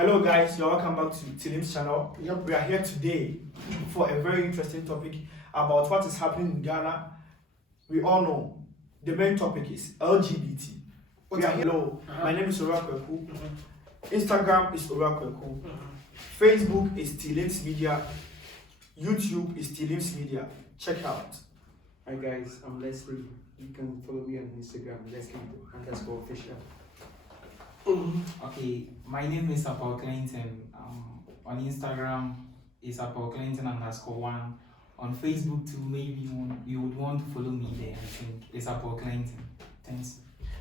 Hello guys, you're welcome back to Tilim's channel. Yep. We are here today for a very interesting topic about what is happening in Ghana. We all know the main topic is LGBT. Hello, my name is Orakweku. Instagram is Orakweku. Facebook is Tilim's Media. YouTube is Tilim's Media. Check it out. Hi guys, I'm Leslie. You can follow me on Instagram, Leslie_official. Okay, my name is Paul Clinton. On Instagram is Paul Clinton_1. On Facebook too, maybe you would want to follow me there. I think it's Paul Clinton. Thanks.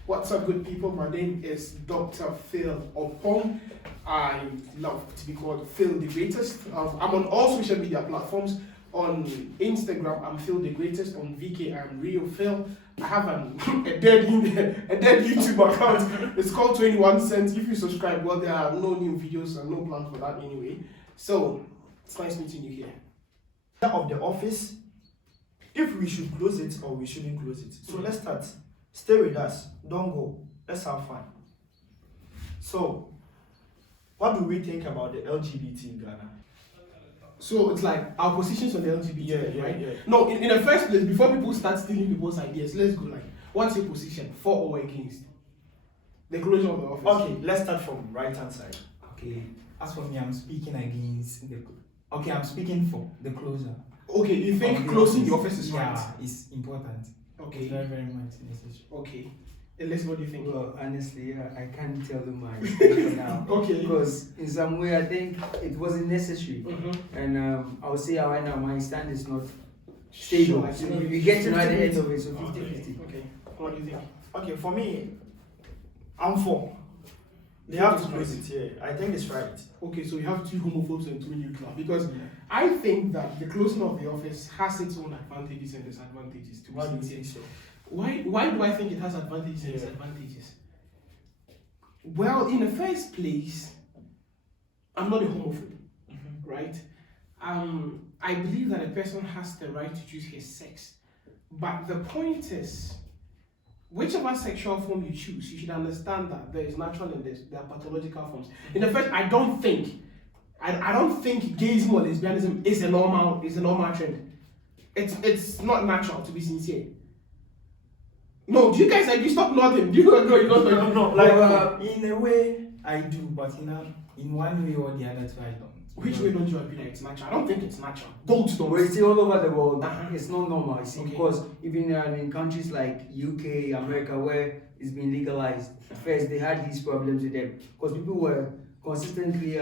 What's up, good people? My name is Dr. Phil Opong. I love to be called Phil the Greatest. I'm on all social media platforms. On Instagram, I'm Phil the Greatest. On VK, I'm Real Phil. I have a dead YouTube account. It's called 21 Cents. If you subscribe, well, there are no new videos and no plans for that anyway. So it's nice meeting you here. Of the office, if we should close it or we shouldn't close it. So let's start. Stay with us. Don't go. Let's have fun. So, what do we think about the LGBT in Ghana? So it's like our positions on the LGBT, right? Yeah. No, in the first place, before people start stealing people's ideas, let's go like, what's your position, for or against the closure of the office? Okay, let's start from right hand side. Okay, as for me, I'm speaking against the. Okay, I'm speaking for the closure. Okay, you think closing the office is right? Yeah, it's important. Okay. It's very, very much necessary. Okay. Unless what do you think? Well, honestly, I can't tell them my opinion now. Okay. Because in some way, I think it wasn't necessary. And I would say right now, my stand is not stable. Sure, So we get to know at the end of it, so 50-50. Okay. What do you think? Okay, for me, I'm for. They have to close it here. I think it's right. Okay, so you have two homophobes and two neutral. Because I think that the closing of the office has its own advantages and disadvantages. Why do you think so? Why do I think it has advantages and disadvantages? Well, in the first place, I'm not a homophobe, right? I believe that a person has the right to choose his sex. But the point is, whichever sexual form you choose, you should understand that there is natural and there are pathological forms. In the first, I don't think gayism or lesbianism is a normal trend. It's not natural, to be sincere. No, do you guys like you stop nodding? Do you know you don't know? No, like In a way, I do, but in one way or the other, too, I don't. Which way don't you agree that it's natural? I don't think it's natural. Goats don't. Well, you see, all over the world, it's not normal. You see, Okay. because even in countries like UK, America, where it's been legalized, first they had these problems with them because people were consistently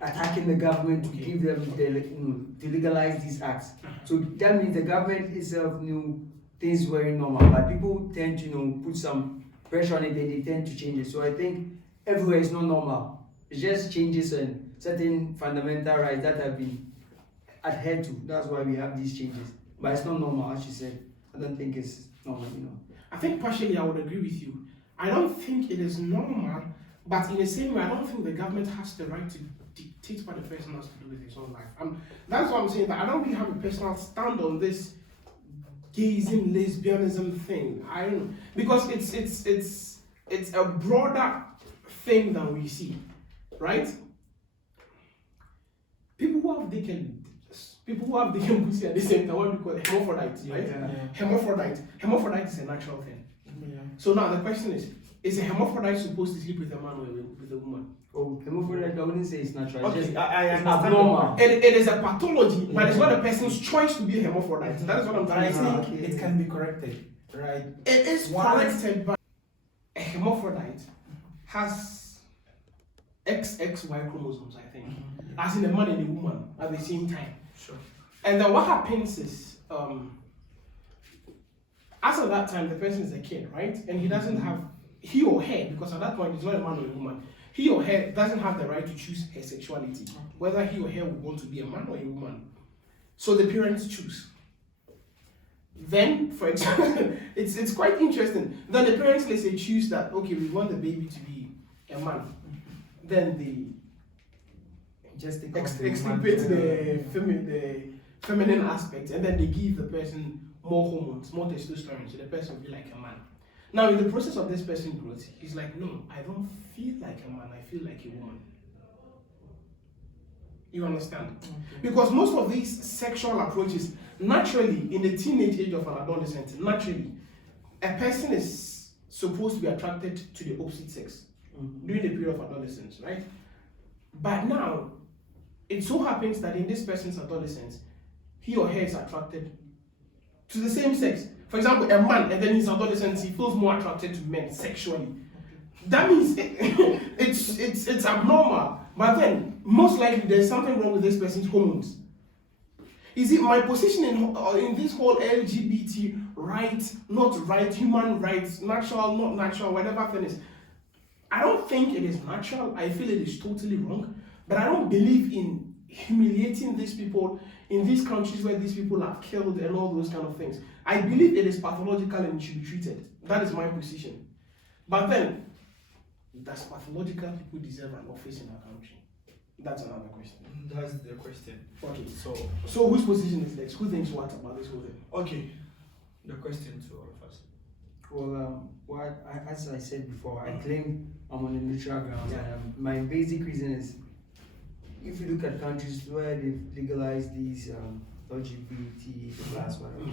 attacking the government to give them to legalize these acts. So that means the government itself knew things weren't normal, but people tend to put some pressure on it and they tend to change it. So I think everywhere is not normal. It's just changes and certain fundamental rights that have been adhered to. That's why we have these changes. But it's not normal, as she said. I don't think it's normal, I think partially I would agree with you. I don't think it is normal, but in the same way, I don't think the government has the right to dictate what the person has to do with his own life. That's what I'm saying, that I don't really have a personal stand on this gayism, lesbianism thing. I don't know. Because it's a broader thing than we see, right? People who have dick pussy at the same time, what do we call it? Hermaphrodites, right? Yeah. Hermaphrodite is a natural thing. Yeah. So now the question is a hermaphrodite supposed to sleep with a man or with a woman? Oh, hemophobia, I wouldn't say it's natural. Okay, It's just I it's understand. abnormal. It is a pathology, but it's not a person's choice to be a hermaphrodite. That is what I'm But I trying to say. think it can be corrected, right? It is corrected, but a hermaphrodite has XXY chromosomes, I think, as in a man and a woman at the same time. Sure. And then what happens is, as of that time, the person is a kid, right? And he doesn't have, he or her, because at that point it's not a man or a woman, he or her doesn't have the right to choose her sexuality, whether he or her would want to be a man or a woman. So the parents choose. Then, for example, it's quite interesting. Then the parents, let's say, choose that, okay, we want the baby to be a man. Then they Just extirpate the feminine aspect, and then they give the person more hormones, more testosterone, so the person will be like a man. Now, in the process of this person growth, he's like, no, I don't feel like a man, I feel like a woman. You understand? Because most of these sexual approaches, naturally, in the teenage age of an adolescent, naturally, a person is supposed to be attracted to the opposite sex during the period of adolescence, right? But now, it so happens that in this person's adolescence, he or her is attracted to the same sex. For example, a man, and then in his adolescence, he feels more attracted to men sexually. That means it's abnormal. But then, most likely, there's something wrong with this person's hormones. Is it my position in this whole LGBT right, not right, human rights, natural, not natural, whatever thing is? I don't think it is natural. I feel it is totally wrong. But I don't believe in humiliating these people in these countries where these people are killed and all those kind of things. I believe it is pathological and it should be treated. That is my position. But then, does pathological people deserve an office in our country? That's another question. That's the question. Okay. So whose position is next? Who thinks what about this whole thing? Okay. The question to all of us. Well, as I said before, I claim I'm on a neutral ground. My basic reason is, if you look at countries where they've legalized these LGBT plus whatever,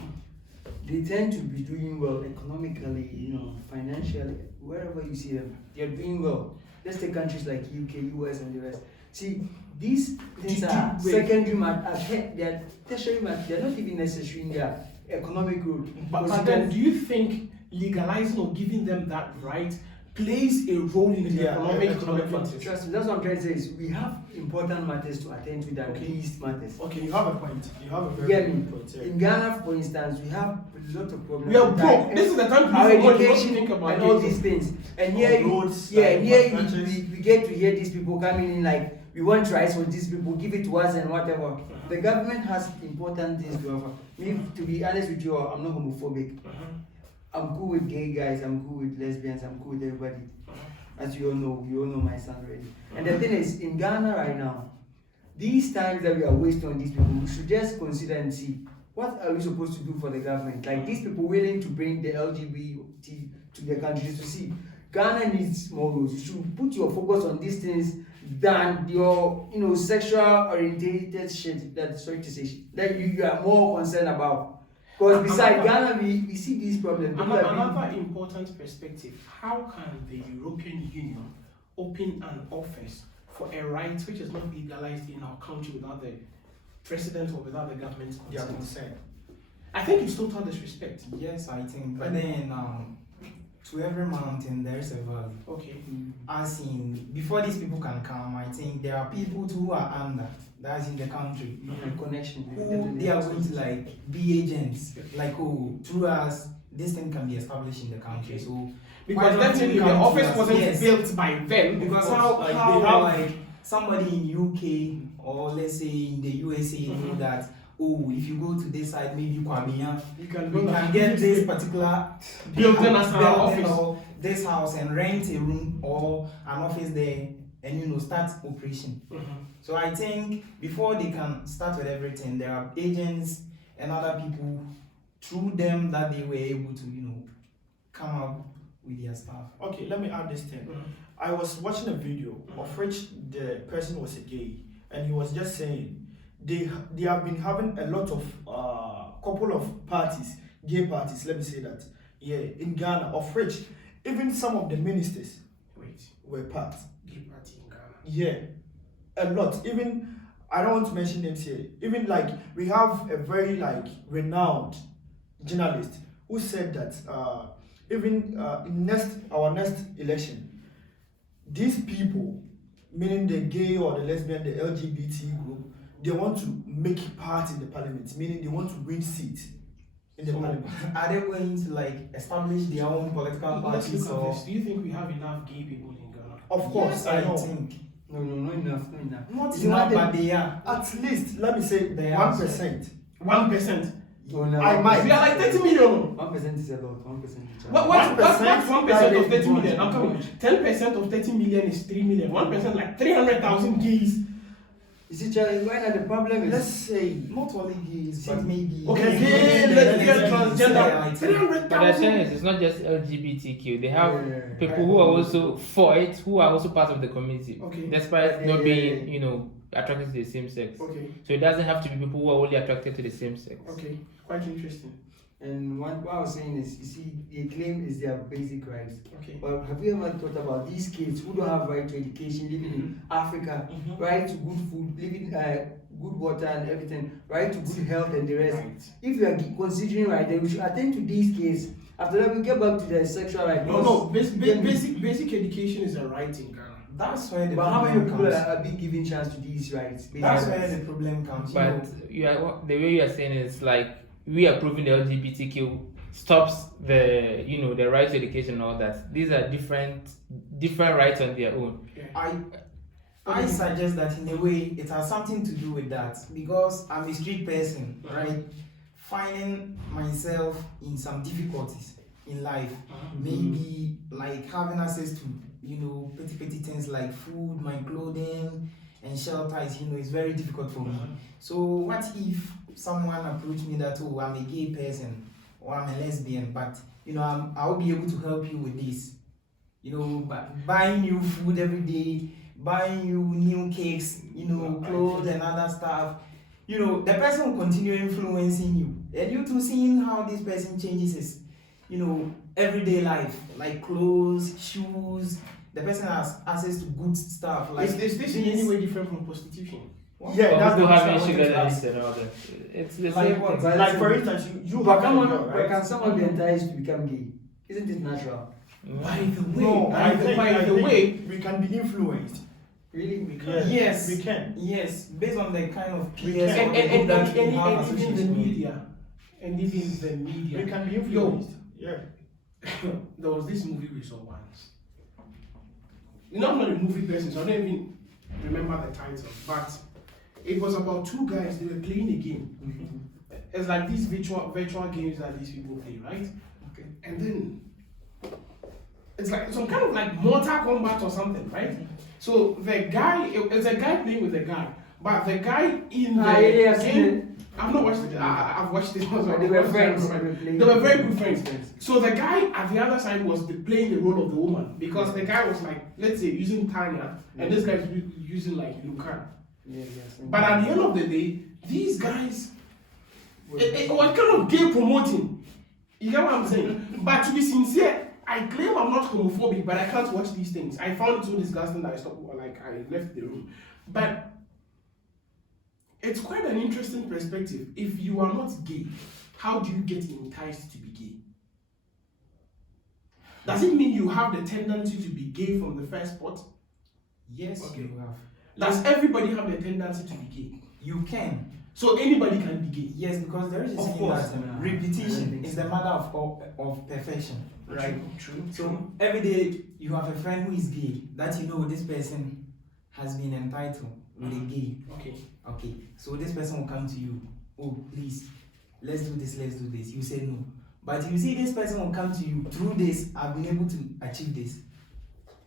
they tend to be doing well economically, financially, wherever you see them, they're doing well. Let's take countries like UK, US, and the rest. See, these things are secondary matter, they're tertiary matter, they're not even necessary in their economic growth. But then, do you think legalizing or giving them that right plays a role in the economic matters? Trust me, that's what I'm trying to say is we have important matters to attend to than these matters. Okay, you have a point. You have a very good point. In Ghana, for instance, we have a lot of problems. We are broke. This is the time our to education think about and all these things. And here, we get to hear these people coming in like, we want rights for these people, give it to us and whatever. The government has important things to offer. Me, to be honest with you, I'm not homophobic. I'm cool with gay guys, I'm cool with lesbians, I'm cool with everybody. As you all know my son already. And the thing is, in Ghana right now, these times that we are wasting on these people, we should just consider and see, what are we supposed to do for the government? Like these people willing to bring the LGBT to their countries to see. Ghana needs more rules. You should put your focus on these things than your, sexual orientated shit that you are more concerned about. Because besides Ghana, we see these problems. Another important perspective, how can the European Union open an office for a right which is not legalized in our country without the president or without the government's consent? I think it's total disrespect. Yes, I think. But then, to every mountain there is a valley. Okay. As in, before these people can come, I think there are people who are under, that's in the country, connection. Who they are going to be agents, through us, this thing can be established in the country. So because definitely the office wasn't built by them. Because how somebody in UK or let's say in the USA know that, if you go to this side, maybe Kwabia, we can get this particular building as our office, or this house, and rent a room or an office there, and start operation. So I think before they can start with everything, there are agents and other people through them that they were able to come up with their stuff. Okay, let me add this thing. I was watching a video of which the person was a gay, and he was just saying they have been having a lot of couple of parties, gay parties, let me say that, in Ghana, of which even some of the ministers were part. Gay party in Ghana. Yeah, a lot. Even, I don't want to mention names here. Even we have a very renowned journalist who said that even in our next election, these people, meaning the gay or the lesbian, the LGBT group, they want to make part in the parliament, meaning they want to win seats in the parliament. Are they going to establish their own political parties? Do you think we have enough gay people in Ghana? Of course, I know. think. No, not enough. Not enough, but they are. At least, let me say, 1%. 1%. I might. We are like 30 million. 1% is a lot. 1% is a lot. What's 1% of 30 million? I'm coming. 10% of 30 million is 3 million. 1% like 300,000 gays. You see, Charlie, right now the problem is. Let's say Not only gays, but maybe. Okay, let's get transgender. LGBT. 300,000. But the thing is, it's not just LGBTQ. They have Yeah. people who are also for it, who are also part of the community, Okay. despite Yeah, not yeah, being, yeah. attracted to the same sex. Okay, So it doesn't have to be people who are only attracted to the same sex. okay, quite interesting. And what I was saying is, you see, they claim is their basic rights. Okay. But have you ever thought about these kids who don't have right to education, living in Africa, right to good food, living good water and everything, right to good health and the rest? Right. If you are considering right, then we should attend to these kids. After that, we get back to the sexual right. No, basic education is a right in Ghana. That's where the But how many problem people comes. are being given chance to these rights? basic That's rights? where the problem comes. But the way you are saying is like we are proving the LGBTQ stops the the right to education and all that. These are different rights on their own. I suggest that in a way it has something to do with that because I'm a street person, right? Finding myself in some difficulties in life, maybe like having access to petty things like food, my clothing, and shelter is very difficult for me. So what if someone approached me that I'm a gay person or I'm a lesbian, but I'll be able to help you with this, buying you food every day, buying you new cakes, clothes and other stuff. The person will continue influencing you, and you too seeing how this person changes his, everyday life, like clothes, shoes. The person has access to good stuff. Like Is this in any way different from prostitution? yeah, that's People the having question I sugar wanted to daddies ask. and all that. It's the Like same what? thing. But Like for instance, you But have come a on, girl, but right? can someone be enticed to become gay? Isn't it natural? By the way, No, by the think way, we can be influenced. Really? We can. Yes. Yes, we can. Yes, based on the kind of We peers can. or and the group that we have even the association with. media, and even the media. We can be influenced. Yeah. There was this movie we saw once. I'm not a movie person, so I don't even remember the title, but it was about two guys. They were playing a game. It's like these virtual games that these people play, right? Okay. And then it's like some kind of like Mortal Kombat or something, right? So the guy, it's a guy playing with a guy, but the guy in the yeah, I've seen game, I've not watched it. I've watched it. So They were friends. They were very good friends. So the guy at the other side was playing the role of the woman because the guy was like, let's say, using Tanya, and this guy's using like Lucan. Yeah, yes. But at the end of the day, these guys, it was kind of gay promoting. You get what I'm saying? But to be sincere, I claim I'm not homophobic, but I can't watch these things. I found it so disgusting that I stopped, like I left the room. But it's quite an interesting perspective. If you are not gay, how do you get enticed to be gay? Does it mean you have the tendency to be gay from the first spot? Yes, Okay. you have. Does everybody have the tendency to be gay? You can. So anybody can be gay. Yes, because there is a Of saying course. that repetition is the mother of perfection, right? True. So every day you have a friend who is gay, that this person has been entitled with a gay. Okay. Okay, so this person will come to you, oh please, let's do this. You say no. But you see this person will come to you, through this, I've been able to achieve this.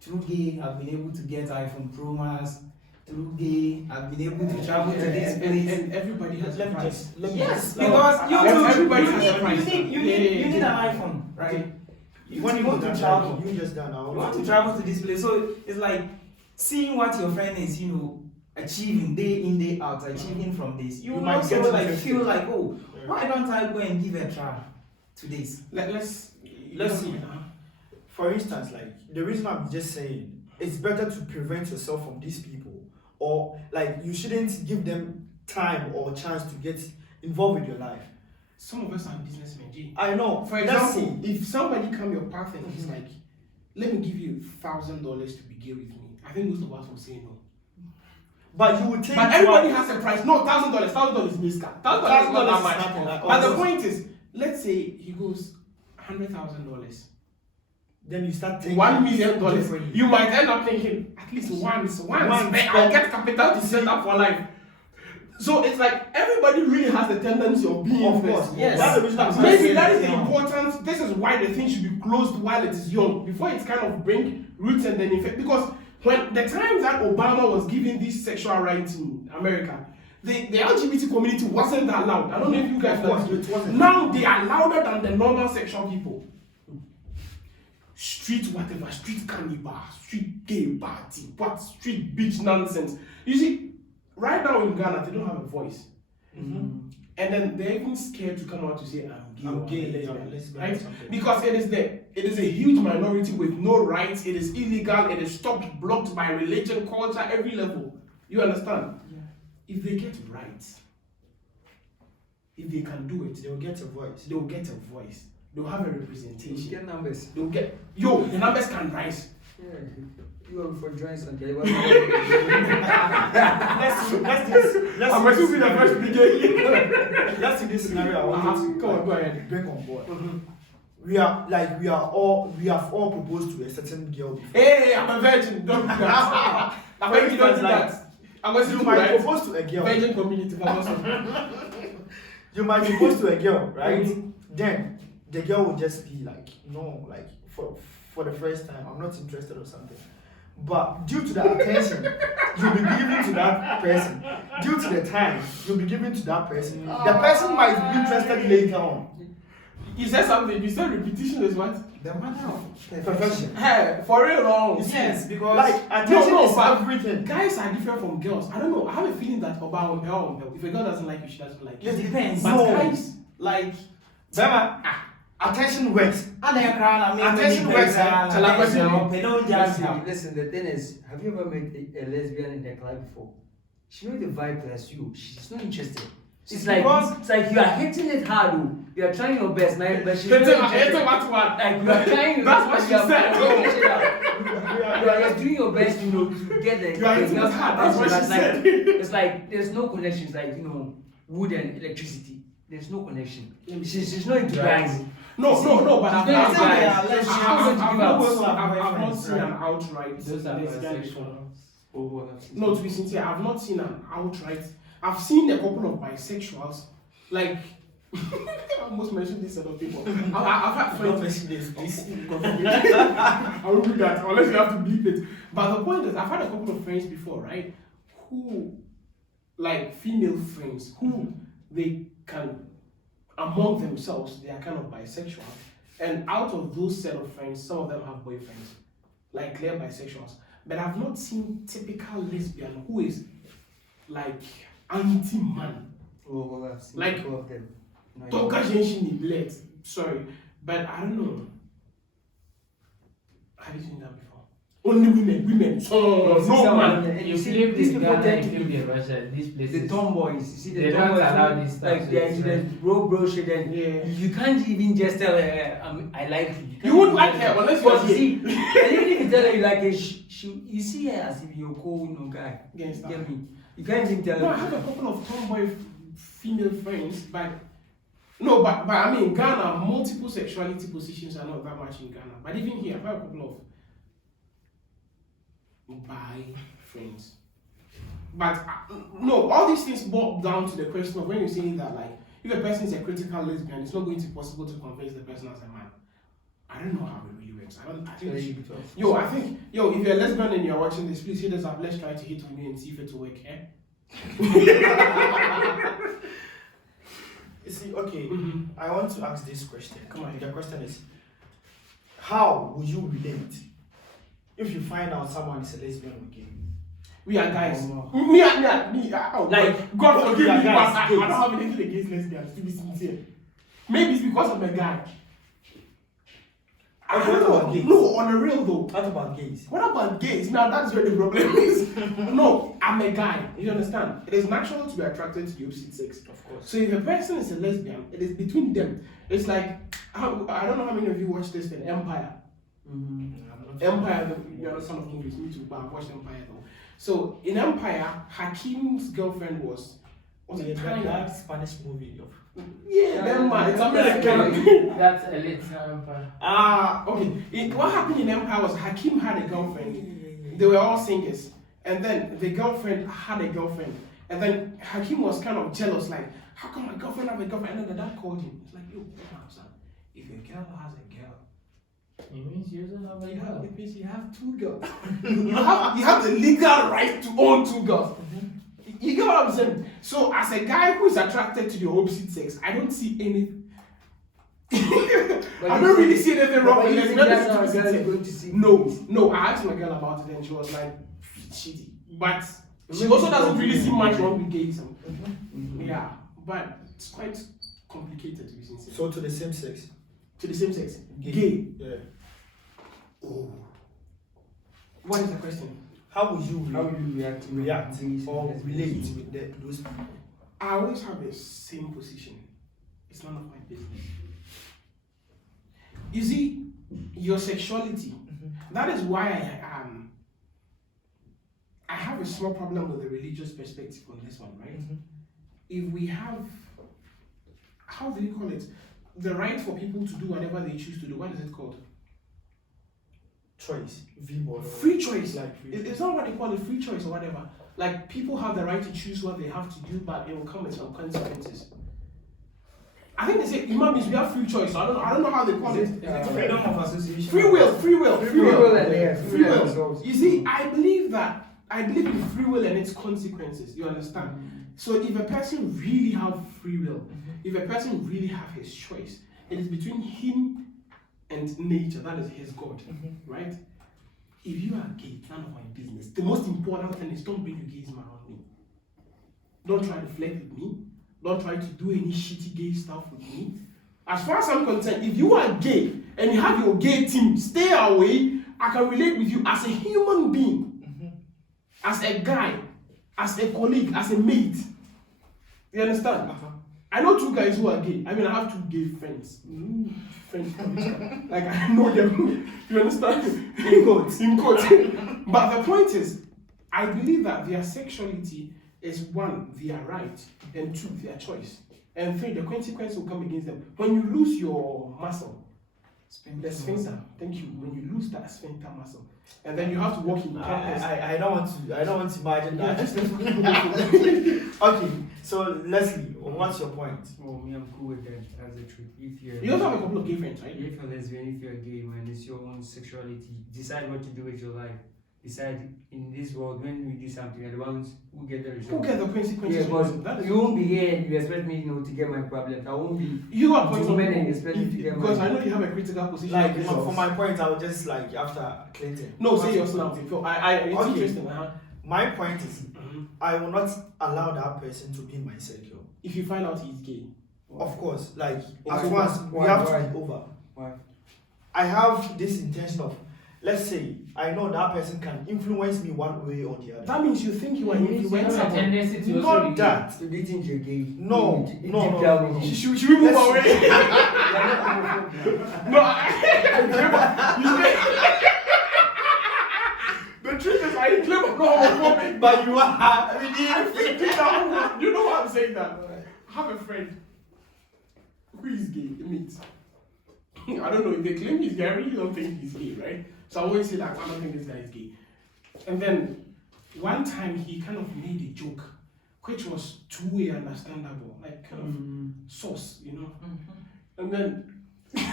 Through gay, I've been able to get iPhone Pro Max. Through gay, I've been able to travel to this place. And everybody has a price. Yes, because you everybody has a need price. you need an iPhone, right? When you want go to to travel, travel, you just done now. you want to travel to this place. So it's like seeing what your friend is, achieving day in, day out, achieving from this. You might also get like interested. feel like, oh, Yeah. why don't I go and give a try to this? Let's see. For instance, like the reason I'm just saying it's better to prevent yourself from these people, or like you shouldn't give them time or chance to get involved with your life. Some of us are businessmen, G. I know. For Let's example, if somebody come your path and he's like, let me give you $1,000 to be gay with me, I think most of us will say no. but you would take. But everybody has a price. No, $1,000 is misca. $1,000 is not that much. nothing, like, But the almost. point is, let's say he goes $100,000. Then you start thinking $1 million. differently. You might end up thinking, at least once, I'll get capital to set up for life. So it's like everybody really has the tendency of being Of first. course, Yes. That's the reason I'm Maybe saying that is it the now. importance. This is why the thing should be closed while it is young, before it kind of bring roots and then infect. Because When the time that Obama was giving these sexual rights in America, the LGBT community wasn't that loud. I don't know if you guys know. It wasn't. Now they are louder than the normal sexual people. Street whatever, street cannibal, street gay party, what street bitch nonsense. You see, right now in Ghana, they don't have a voice. Mm-hmm. And then they're even scared to come out to say, I'm gay, I'm gay, or lesbian, right? something. Because it is a huge minority with no rights, it is illegal, it is stopped, blocked by religion, culture, every level. You understand? Yeah. If they get rights, if they can do it, They will get a voice. they will get a voice. They'll have a representation. Get numbers. They'll get, the numbers can rise. Yeah, you are for joints and okay. I'm going to be the first brigade. Let's see this scenario. I want to Go ahead. bring on board. We have all proposed to a certain girl before. Hey, I'm a virgin. Don't do that. I'm going to don't do that. I'm going to You do might right. propose to a girl. Virgin community for us. You might propose to a girl, right? Then the girl will just be like, no, like for the first time, I'm not interested or something. But due to the attention you'll be giving to that person, due to the time you'll be giving to that person, the person might be interested later on. You said something. You said repetition is what? The matter of perfection. Hey, for real, no. Yes, because Like, attention no, is but everything. guys are different from girls. I don't know. I have a feeling that about girl, if a girl doesn't like you, she doesn't like you. It depends. But No. guys, like, Bema, attention works. Attention works, Listen, the thing is, have you ever met a lesbian in the club before? She knows the vibe plus you. She's not interested. It's like you are hitting it hard. Oh. You are trying your best, man, but she's not interested. Like you are trying. That's what she said. You are just doing your best, to get the. You are hitting it hard. That's what she said. It's like there's no connection. It's like wood and electricity. There's no connection. She's not into guys. No, but I've not seen Right. an outright Those are lesbian bisexual. before. No, to be sincere, I've not seen an outright. I've seen a couple of bisexuals, like I almost mentioned this set of people. I've had friends. I will do that unless you have to bleep it. But the point is, I've had a couple of friends before, right? Who, like female friends, who they can, among themselves, they are kind of bisexual. And out of those set of friends, some of them have boyfriends, like clear bisexuals. But I've not seen typical lesbian who is like anti-man. Oh, well, I've seen Like, a couple of them. Toka Jenshini Bled. Sorry, but I don't know. Have you seen that before? Only women. So no man. And You you see, live these in people Ghana, tend you to live be in Russia, these places. the tomboys. You see, They the don't tomboys allow who, this stuff, like they're it's into the right. bro shit, and Yeah. you can't even just tell her, I like you. You wouldn't like her unless you Because are you see, and even if you tell her you like her, you see her as if you're a cool, guy. Against You that. get me? You can't even tell No, I her. have a couple of tomboy female friends, but I mean, Ghana, multiple sexuality positions are not that much in Ghana. But even here, I have a couple of bi friends. But no, all these things boil down to the question of when you're saying that, like, if a person is a critical lesbian, it's not going to be possible to convince the person as a man. I don't know how it really works. I think it should be. If you're a lesbian and you're watching this, please hit us up. Let's try to hit on you and see if it will work, eh? You see, okay, I want to ask this question. Come on. The question is, how would you relate if you find out someone is a lesbian or gay? We are guys. Oh, Like, God forgive we are me, but guys, I gays. don't have anything against lesbians, to be sincere. Maybe it's because I'm a guy. I Okay, don't what know. about gays? No, on the real though. What about gays? What about gays? Now that's where the problem is. No, I'm a guy. You understand? It is natural to be attracted to the opposite sex. Of course. So if a person is a lesbian, it is between them. It's like, I don't know how many of you watched this thing, Empire. Empire, you know, some of movies, me too, but I've watched Empire though. So in Empire, Hakim's girlfriend was a tiny. That Spanish movie. Yeah, Empire. It's American. That's a lit empire. Okay. What happened in Empire was Hakim had a girlfriend. They were all singers, and then the girlfriend had a girlfriend, and then Hakim was kind of jealous, like, how come my girlfriend have a girlfriend? And then the dad called him. It's like, yo, come on, son. If your girl has a girl, It means you also have a girl. It means you have 2 girls. you have the legal right to own 2 girls. You get what I'm saying? So as a guy who is attracted to the opposite sex, I don't see any. I don't really see anything wrong with it. That's how a girl is going to see. No. I asked my girl about it and she was like, shitty. But she also doesn't really see much wrong with gayism. Yeah, but it's quite complicated to be sincere. So to the same sex. To the same sex, gay. Yeah. Oh. What is the question? How would you How will you react or relate with those people? I always have the same position. It's none of my business. You see, your sexuality. That is why I have a small problem with the religious perspective on this one, right? If we have, how do you call it? The right for people to do whatever they choose to do. What is it called? Choice. Free choice. Like It's not what they call it, free choice or whatever. Like people have the right to choose what they have to do, but it will come with some consequences. I think they say Imam means we have free choice. So I don't know how they call it. freedom of association. Free will. Free will. You see, I believe in free will and its consequences. You understand? So if a person really have free will, if a person really have his choice, it is between him and nature. That is his God, right? If you are gay, none of my business. The most important thing is don't bring your gays around me. Don't try to flirt with me. Don't try to do any shitty gay stuff with me. As far as I'm concerned, if you are gay and you have your gay team, stay away. I can relate with you as a human being, as a guy, as a colleague, as a mate. You understand? I know 2 guys who are gay. I mean, I have 2 gay friends. Friends from each other. Like, I know them. You understand? In quotes. But the point is, I believe that their sexuality is 1, their right, and 2, their choice. And 3, the consequence will come against them. When you lose your muscle, the sphincter, thank you. When you lose that sphincter muscle, and then you have to walk in campus. I don't want to imagine that. Okay, so Leslie, what's your point? Oh, me, I'm cool with that. That's the truth. If you're You also have a couple of gay friends, right? if you're lesbian, if you're gay, man, it's your own sexuality. Decide what to do with your life. Decide in this world when we do something, and the ones who get the result. Who get the consequences? Yeah, but you won't be here and you expect me, to get my problems. I won't be. You are pointing women and expect me to get because my. I know you have a critical position. Like, on this. for my point, I would just like after Clinton. No, say yours now. It's Okay. interesting. My point is, I will not allow that person to be in my circle. If you find out he's gay, Of course, like Why? as once we Why? have Why? to be over. Why? I have this intention of, let's say, I know that person can influence me one way or the other. that means you think you are It means you have a influenceable. tendency to also Not be that. So do you think you're gay? No, Deep no. down in you. Should we move Let's- away? No, the truth is, I claim I'm not homophobic. But you are. I mean, You know why I'm saying that? I have a friend who is gay, mate. I don't know if they claim he's gay, I really don't think he's gay, right? So I always say that I don't think this guy is gay. And then one time he kind of made a joke, which was two-way understandable, like kind of sauce, And then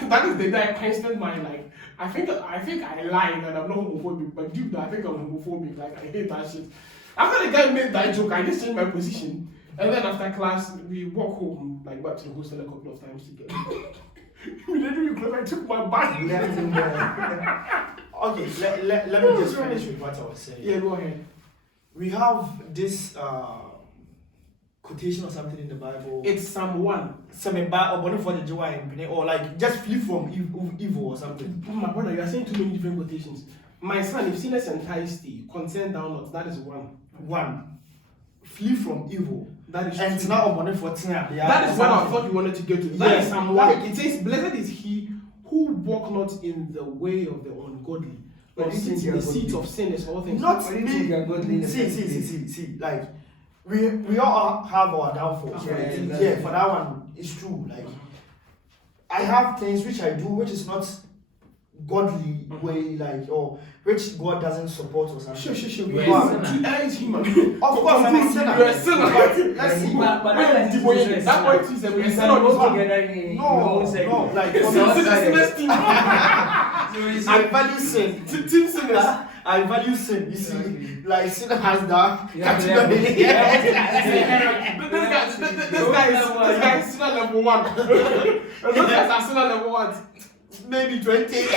that is the day I questioned my like. I think I lied and I'm not homophobic, but dude, I think I'm homophobic. Like I hate that shit. After the guy made that joke, I just changed my position. And then after class, we walk home, like back to the hostel a couple of times together. Immediately because I took my bag. Okay, let me just finish with what I was saying. Yeah, go ahead. We have this quotation or something in the Bible. It's Psalm 1. Or like just flee from evil or something. My brother, you are saying too many different quotations. My son, if sinners entice thee, consent thou not. That is one. Flee from evil. That is And true. now that is what I thought you wanted to get to. That Yes. is Psalm 1. It says, blessed is he who walk not in the way of the ungodly, But or you think sits in you the are seat godly? of sinners, all things. Not What do you think you are godly in the first place? see. Like we all have our downfalls. Yeah, Right? yeah, Yeah, for that one, it's true. Like I have things which I do which is not godly way, like, or which God doesn't support or something. Sure. We're We a are human. Of course, I'm a sinner. You're a sinner. But let's see. But that That point is that we can sin on this go one. together in your No, own circle. no, like, It's for the me, sinner's team. I value sin. Team sinners. I value sin. You see, Okay. like sin has that Yeah, category. This guy is sinner level 1. And those guys are sinner level 1. Maybe 20.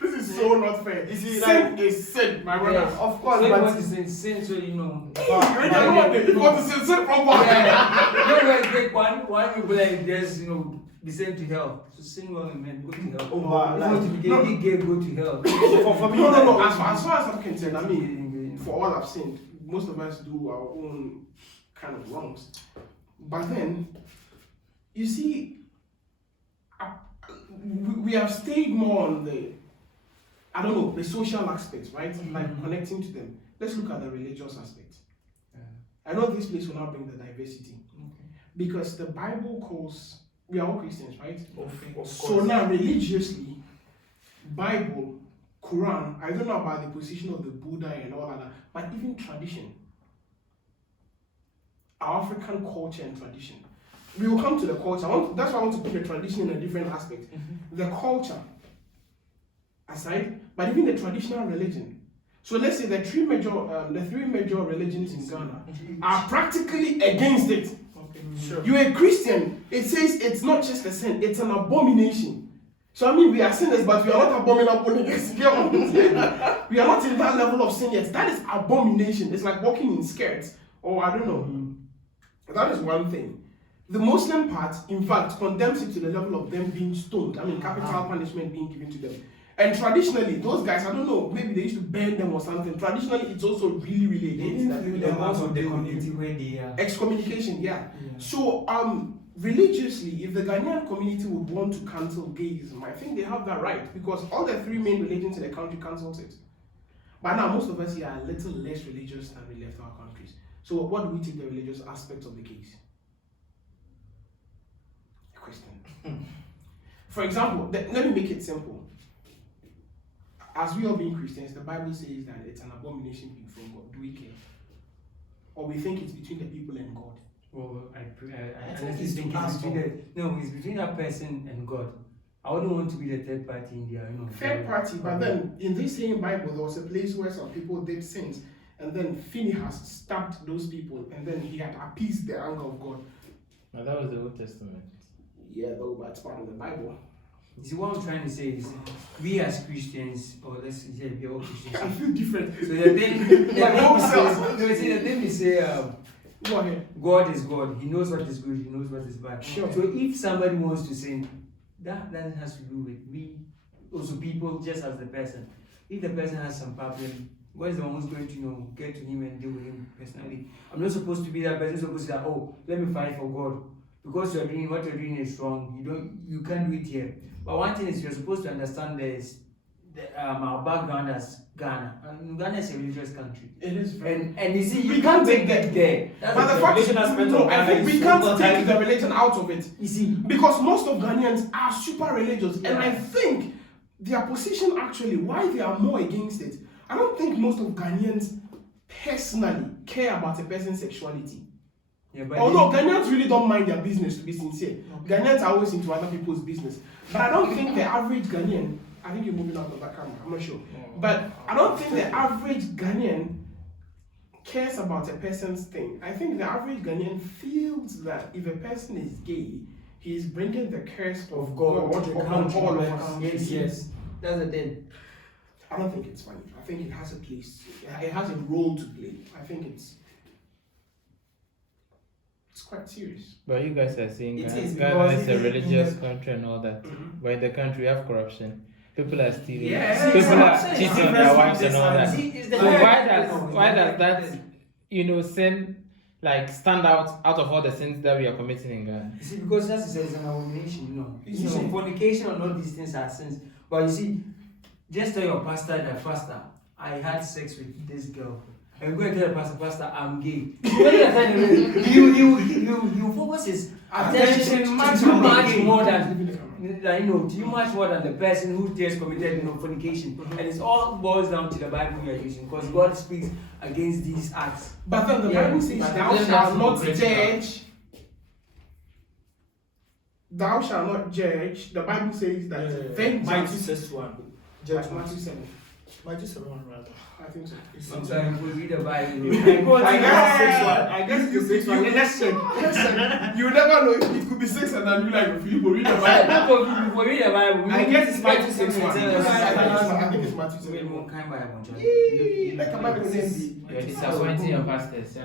This is so not fair. You see, Sin is sin, my brother. Yes. Of course, So but what is in sin, so you know. You already know what they want to say, sin from what? One you be like, there's, you know, be sent to hell. So sin well in men, go to hell. Oh, wow, If like- you want to be gay, go to hell. for me, No. like, As far as I'm concerned, I mean, for all I've seen, most of us do our own kind of wrongs. But then, you see, we have stayed more on the, I don't know, the social aspects, right? Like connecting to them. Let's look at the religious aspect. I know this place will not bring the diversity. Because the Bible calls, we are all Christians, right? of So course. now religiously, Bible, Quran, I don't know about the position of the Buddha and all that, but even tradition, our African culture and tradition. We will come to the culture. That's why I want to put the tradition in a different aspect. The culture aside, but even the traditional religion. So let's say the three major religions in Ghana are practically against it. Sure. You're a Christian. It says it's not just a sin; it's an abomination. So I mean, we are sinners, but we are not abominable. We are not in that level of sin yet. That is abomination. It's like walking in skirts, or I don't know. That is one thing. The Muslim part, in fact, condemns it to the level of them being stoned. I mean, capital punishment being given to them. And traditionally, those guys, I don't know, maybe they used to burn them or something. Traditionally, it's also really against that. The most of the community where they are. Excommunication, yeah. So, religiously, if the Ghanaian community would want to cancel gayism, I think they have that right because all the three main religions in the country cancels it. But now, most of us here are a little less religious than we left our countries. So, what do we take the religious aspects of the case? A question. For example, let me make it simple. As we all being Christians, the Bible says that it's an abomination before God. Do we care? Or we think it's between the people and God? Well, I think think it's it's between that person and God. I wouldn't want to be the third party in there, you know. Third party, but then in this same Bible, there was a place where some people did sins, and then Phinehas stabbed those people, and then he had appeased the anger of God. Now that was the Old Testament. Yeah, though that's part of the Bible. You see, what I'm trying to say is, we as Christians, or let's say, yeah, we're all Christians. I feel different. So the thing we say, Go ahead. God is God. He knows what is good. He knows what is bad. Sure. So if somebody wants to sin, that has to do with we, also people, just as the person. If the person has some problem, God is the one who's going to get to him and deal with him personally. I'm not supposed to be that person. Supposed to say, oh, let me fight for God because what you're doing is wrong. You can't do it here. But one thing is you're supposed to understand this. Our background as Ghana. Ghana is a religious country. It is very. And you see, We you can't can't take take that there. But the fact is, no, I think we can't take the religion out of it. You see, Because most of Ghanaians are super religious, and Yeah. I think their position actually, why they are more against it, I don't think most of Ghanaians personally care about a person's sexuality. yeah, but Although Ghanaians really don't mind their business, to be sincere. Ghanaians are always into other people's business. But I don't think the average Ghanaian, I think you're moving out of that camera, I'm not sure. But I don't think the average Ghanaian cares about a person's thing. I think the average Ghanaian feels that if a person is gay, he is bringing the curse of God upon all of us. Yes. That's the thing. I don't think it's funny. I think it has a place. It has a role to play. I think it's quite serious. But you guys are saying It Ghana, is Ghana because is a in religious the- country and all that. But in the country we have corruption. People are stealing. Yeah, People are it's cheating on their wives and all that. See, it's the So fact- why does that sin like stand out of all the sins that we are committing in Ghana? You see, because as you said, it's an abomination, you know. You see. Fornication and all these things are sins. But you see, just tell your pastor that, pastor, I had sex with this girl. and go and tell the pastor, I'm gay. When you tell him, you focus his attention too much more than too much more than the person who just committed fornication. And it all boils down to the Bible you are using, because God speaks against these acts. But then the Bible says, "Thou shalt not judge." Thou shalt not judge. The Bible says that vengeance. Matthew says one. Matthew 7. Matthew 7 rather. I think so. Sometimes we read the Bible. I guess it's 6 1. Listen, you never know. It could be 6 and then you like Philip read the Bible. We read the Bible. I guess it's Matthew 6 1. I think it's Matthew 7. Like a Bible name. You're disappointing your pastors.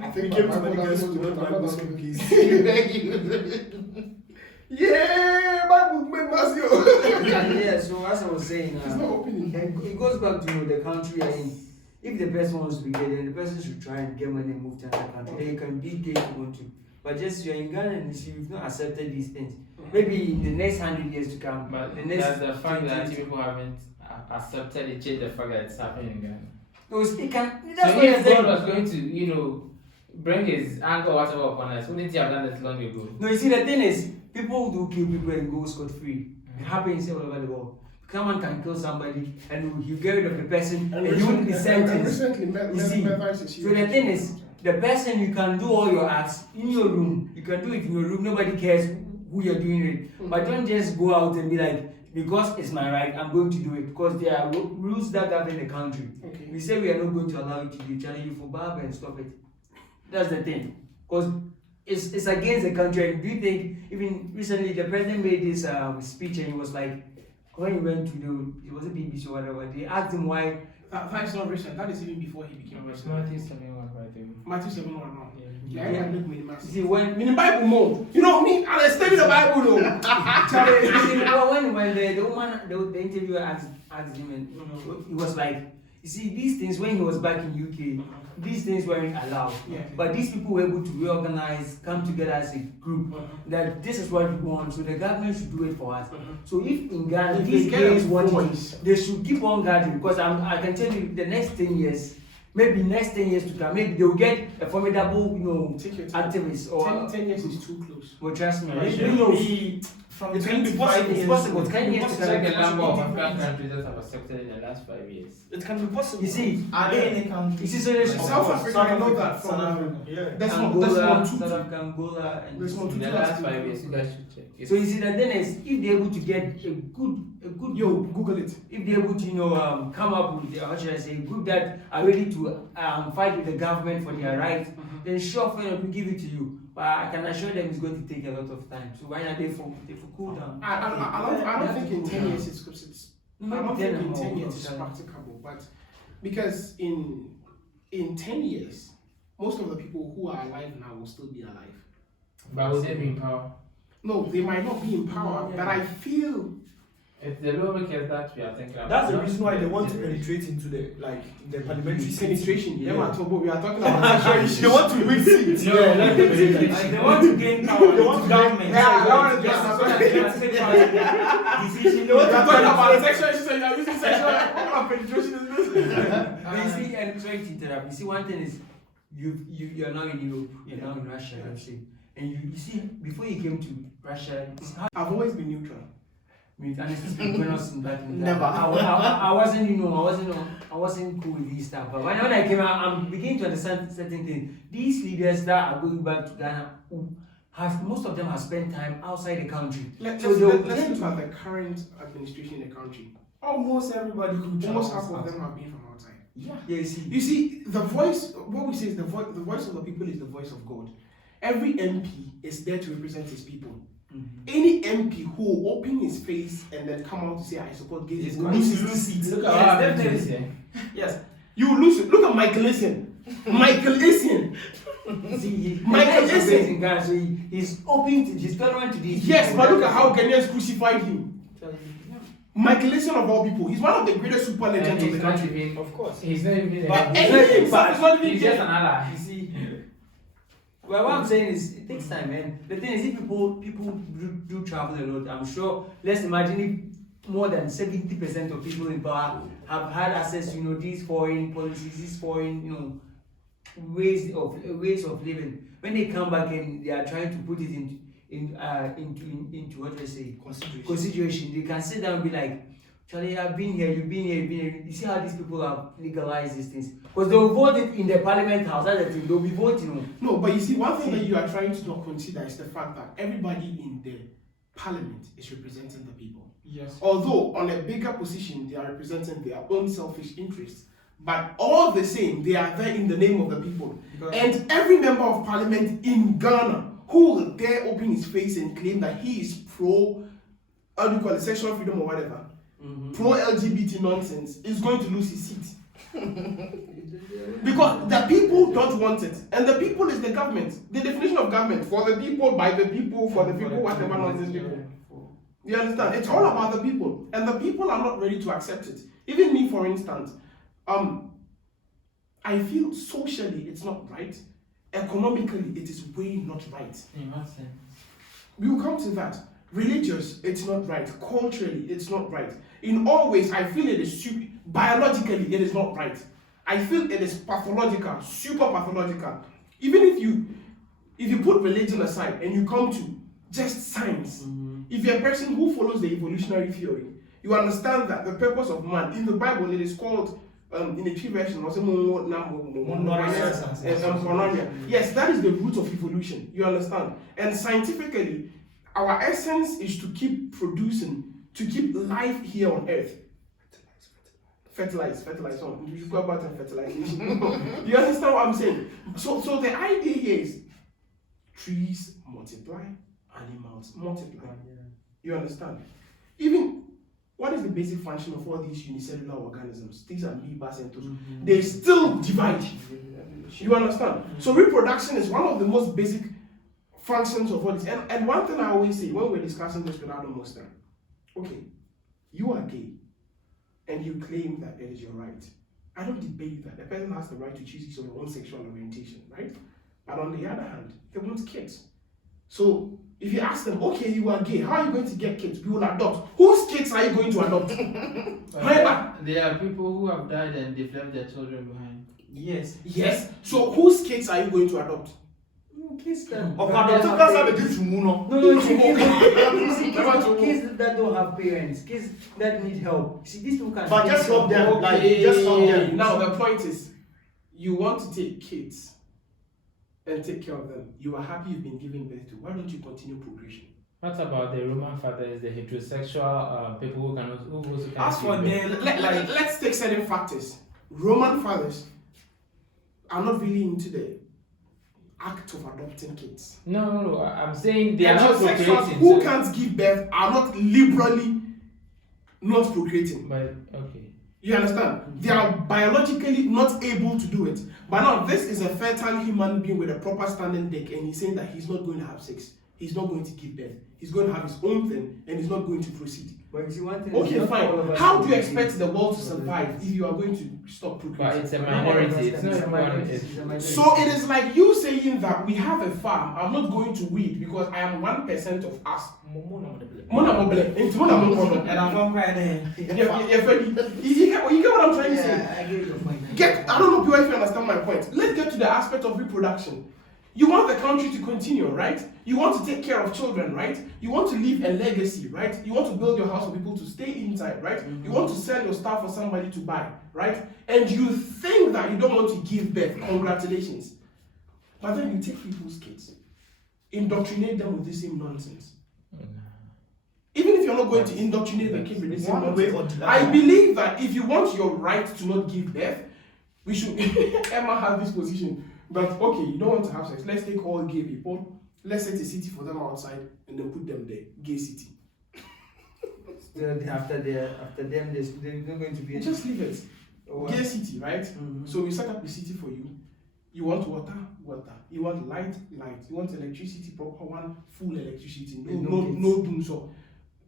I think we came to many guys who do not Bible school, please. Yeah, Bible made mercy. Yeah, so as I was saying, It's not opening. it goes back to the country. I mean, if the person wants to be gay, then the person should try and get money and move to another country. Then you can be gay if you want to. But just you're in Ghana and you've not accepted these things. Maybe in the next 100 years to come. But the next that's the fact that 20, people haven't accepted it, change the fact that it's happening in Ghana. No, it can. So if God was going to, bring his anger or whatever upon us, wouldn't he have done it long ago? No, you see, the thing is, people do kill people and go scot-free. It happens all over the world. Someone can kill somebody and you get rid of the person and you won't be sentenced. You see, so the thing is, the person, you can do all your acts in your room. You can do it in your room. Nobody cares who you're doing it. But don't just go out and be like, because it's my right, I'm going to do it. Because there are rules that govern the country. Okay. We say we are not going to allow you to do it. Challenge you for Baba and stop it. That's the thing. Because it's against the country. And do you think, even recently, the president made this speech and he was like, when he went to it was a BBC or whatever, they asked him why. That is not recent. That is even before he became president. Matthew 7 right there. Matthew 7 1 now. Yeah. Yeah. See, when In the Bible more. You know me, I study the Bible though. when the woman, the interviewer asked him, and he was like, you see, these things, when he was back in UK, these things weren't allowed. Yeah. But these people were able to reorganize, come together as a group, that this is what we want, so the government should do it for us. So if in Ghana, If these they get gays a want voice. it, they should keep on guarding, because I can tell you, the next 10 years, maybe next 10 years to come, maybe they will get a formidable, Take your time. activist, or 10 years is too close. well, trust me, It who will knows? be From It can be 25 possible. It's years. possible. 10 years to Check the come. number of African countries that have accepted in the last 5 years. It can be possible. You see, Are they in a country? you see, so there's South Africa, I know that South from Africa. Yeah. That's Angola, one South two. Africa, Angola, and There's one In the last 5 years, you guys should check. so you see, the thing is, if they're able to get a good Yo, Google it. if they're able to come up with how should I say, a group that are ready to fight with the government for their rights, then sure, fair enough, we give it to you. But I can assure them it's going to take a lot of time. So why not they for cool down? I don't think in 10 years it's I Maybe don't 10 think in or 10 more, years it's probably. practicable, but because in 10 years, most of the people who are alive now will still be alive. But will they be in power? No, they might not be in power, but I feel It's the lawmakers that we are thinking about. That's the not reason why they want to generation. penetrate into the parliamentary seats. penetration. Yeah. Yeah, we are talking about sexual issues. They want to win seats. No, Yeah, not let the them say that. penetration. They want to gain power. They want to government. Yeah, that one is Yes, just- so that they can take part in the decision. We are talking about sexual issues and you are using sexual. What kind of penetration is this? But you see, and sorry to interrupt. You see, one thing is, you're now in Europe, you're now in Russia, I'm saying, and you see, before you came to Russia, it's hard. I've always been neutral. I mean, honestly speaking, when I was in back in Never. I wasn't, I wasn't cool with these stuff. But when I came out, I'm beginning to understand certain things. These leaders that are going back to Ghana, most of them have spent time outside the country. Let's So they'll look tend at the current administration in the country. Almost everybody who Almost travels half of out. them have been from outside. Yeah. Yeah, you see. You see, the voice, what we say is the voice of the people is the voice of God. Every MP is there to represent his people. Any MP who will open his face and then come out to say, I support gays, It's will going lose to his lose seat. Look Yes, at what happened to definitely. this, Yes. You will lose it. Look at Michael Essien. Michael Essien. See, Michael is Essien. based in Ghana, so he's open to, he's tolerant to these. Yes, people. but look at how Ghanaians crucified him. Michael Essien of all people. He's one of the greatest super And legends of he's the not country. even, Of course. he's not even But he's anything himself is not even he's just an there. ally. You see, well, what I'm saying is, it takes time, man. The thing is, if people do travel a lot, I'm sure. Let's imagine more than 70% of people in power have had access to, these foreign policies, these foreign, ways of living. When they come back and they are trying to put it into what do I say, consideration, they can sit down and be like, Charlie, I've been here, you've been here, you've been here. You see how these people have legalized these things? Because they will vote it in the parliament house, that's the thing, they'll be voting. No, but you see, one thing that you are trying to not consider is the fact that everybody in the parliament is representing the people. Yes. Although on a bigger position, they are representing their own selfish interests, but all the same, they are there in the name of the people. And every member of parliament in Ghana who will dare open his face and claim that he is pro, how do you call it, sexual freedom or whatever, pro LGBT nonsense, is going to lose his seat. Because the people don't want it, and the people is the government. The definition of government: for the people, by the people, for the people, whatever nonsense people. You understand? It's all about the people, and the people are not ready to accept it. Even me, for instance, I feel socially it's not right. Economically, it is way not right. In what sense? We will come to that. Religious, it's not right. Culturally, it's not right. In all ways, I feel it is biologically, it is not right. I feel it is pathological, super pathological. Even if you put religion aside and you come to just science, if you're a person who follows the evolutionary theory, you understand that the purpose of man in the Bible, it is called in the tree version, yes, that is the root of evolution. You understand? And scientifically, our essence is to keep producing, to keep life here on earth. Fertilize. You should go about fertilization. You understand what I'm saying? So the idea here is trees multiply, animals multiply. You understand? Even what is the basic function of all these unicellular organisms? These are amoebas and toads. They still divide. You understand? So reproduction is one of the most basic functions of all this. And one thing I always say when we're discussing this with Adam Monster, okay, you are gay and you claim that it is your right. I don't debate that. The person has the right to choose his own sexual orientation, right? But on the other hand, they want kids. So if you ask them, okay, you are gay, how are you going to get kids? We will adopt. Whose kids are you going to adopt? There are people who have died and they've left their children behind. Yes. So whose kids are you going to adopt? Kids that Of adopted, that's how they do to Muno. kids that don't have parents, kids that need help. See, these people can. But just help them, just help them. Now the point is, you want to take kids and take care of them. You are happy you've been giving birth to. Why don't you continue progression? What about the Roman fathers, the heterosexual people who also can? As for them, let's take certain factors. Roman fathers are not really into the act of adopting kids. No, I'm saying they are not Heterosexuals procreating. who can't give birth are not liberally not procreating. But okay. You understand? They are biologically not able to do it. But now this is a fertile human being with a proper standing dick, and he's saying that he's not going to have sex. He's not going to give birth. He's going to have his own thing, and he's not going to proceed. But you see, one thing. Okay, fine. How do you expect the world to survive if you are going to stop procreating? But it's a minority. It's not everyone. So it is like you saying that we have a farm. I'm not going to weed because I am 1% of us. And I'm from crying. You get what I'm trying to say? I get your point. I don't know people if you understand my point. Let's get to the aspect of reproduction. You want the country to continue, right? You want to take care of children, right? You want to leave a legacy, right? You want to build your house for people to stay inside, right? You want to sell your stuff for somebody to buy, right? And you think that you don't want to give birth. Congratulations. But then you take people's kids, indoctrinate them with the same nonsense. Even if you're not going to indoctrinate the kid with the same nonsense, I believe that if you want your right to not give birth, we should Emma have this position. But okay, you don't want to have sex. Let's take all gay people. Let's set a city for them outside and then put them there. Gay city. After them, there's not going to be. Just leave it. Gay city, right? So we set up a city for you. You want water? You want light? You want electricity? Proper one, full electricity. No doom. So,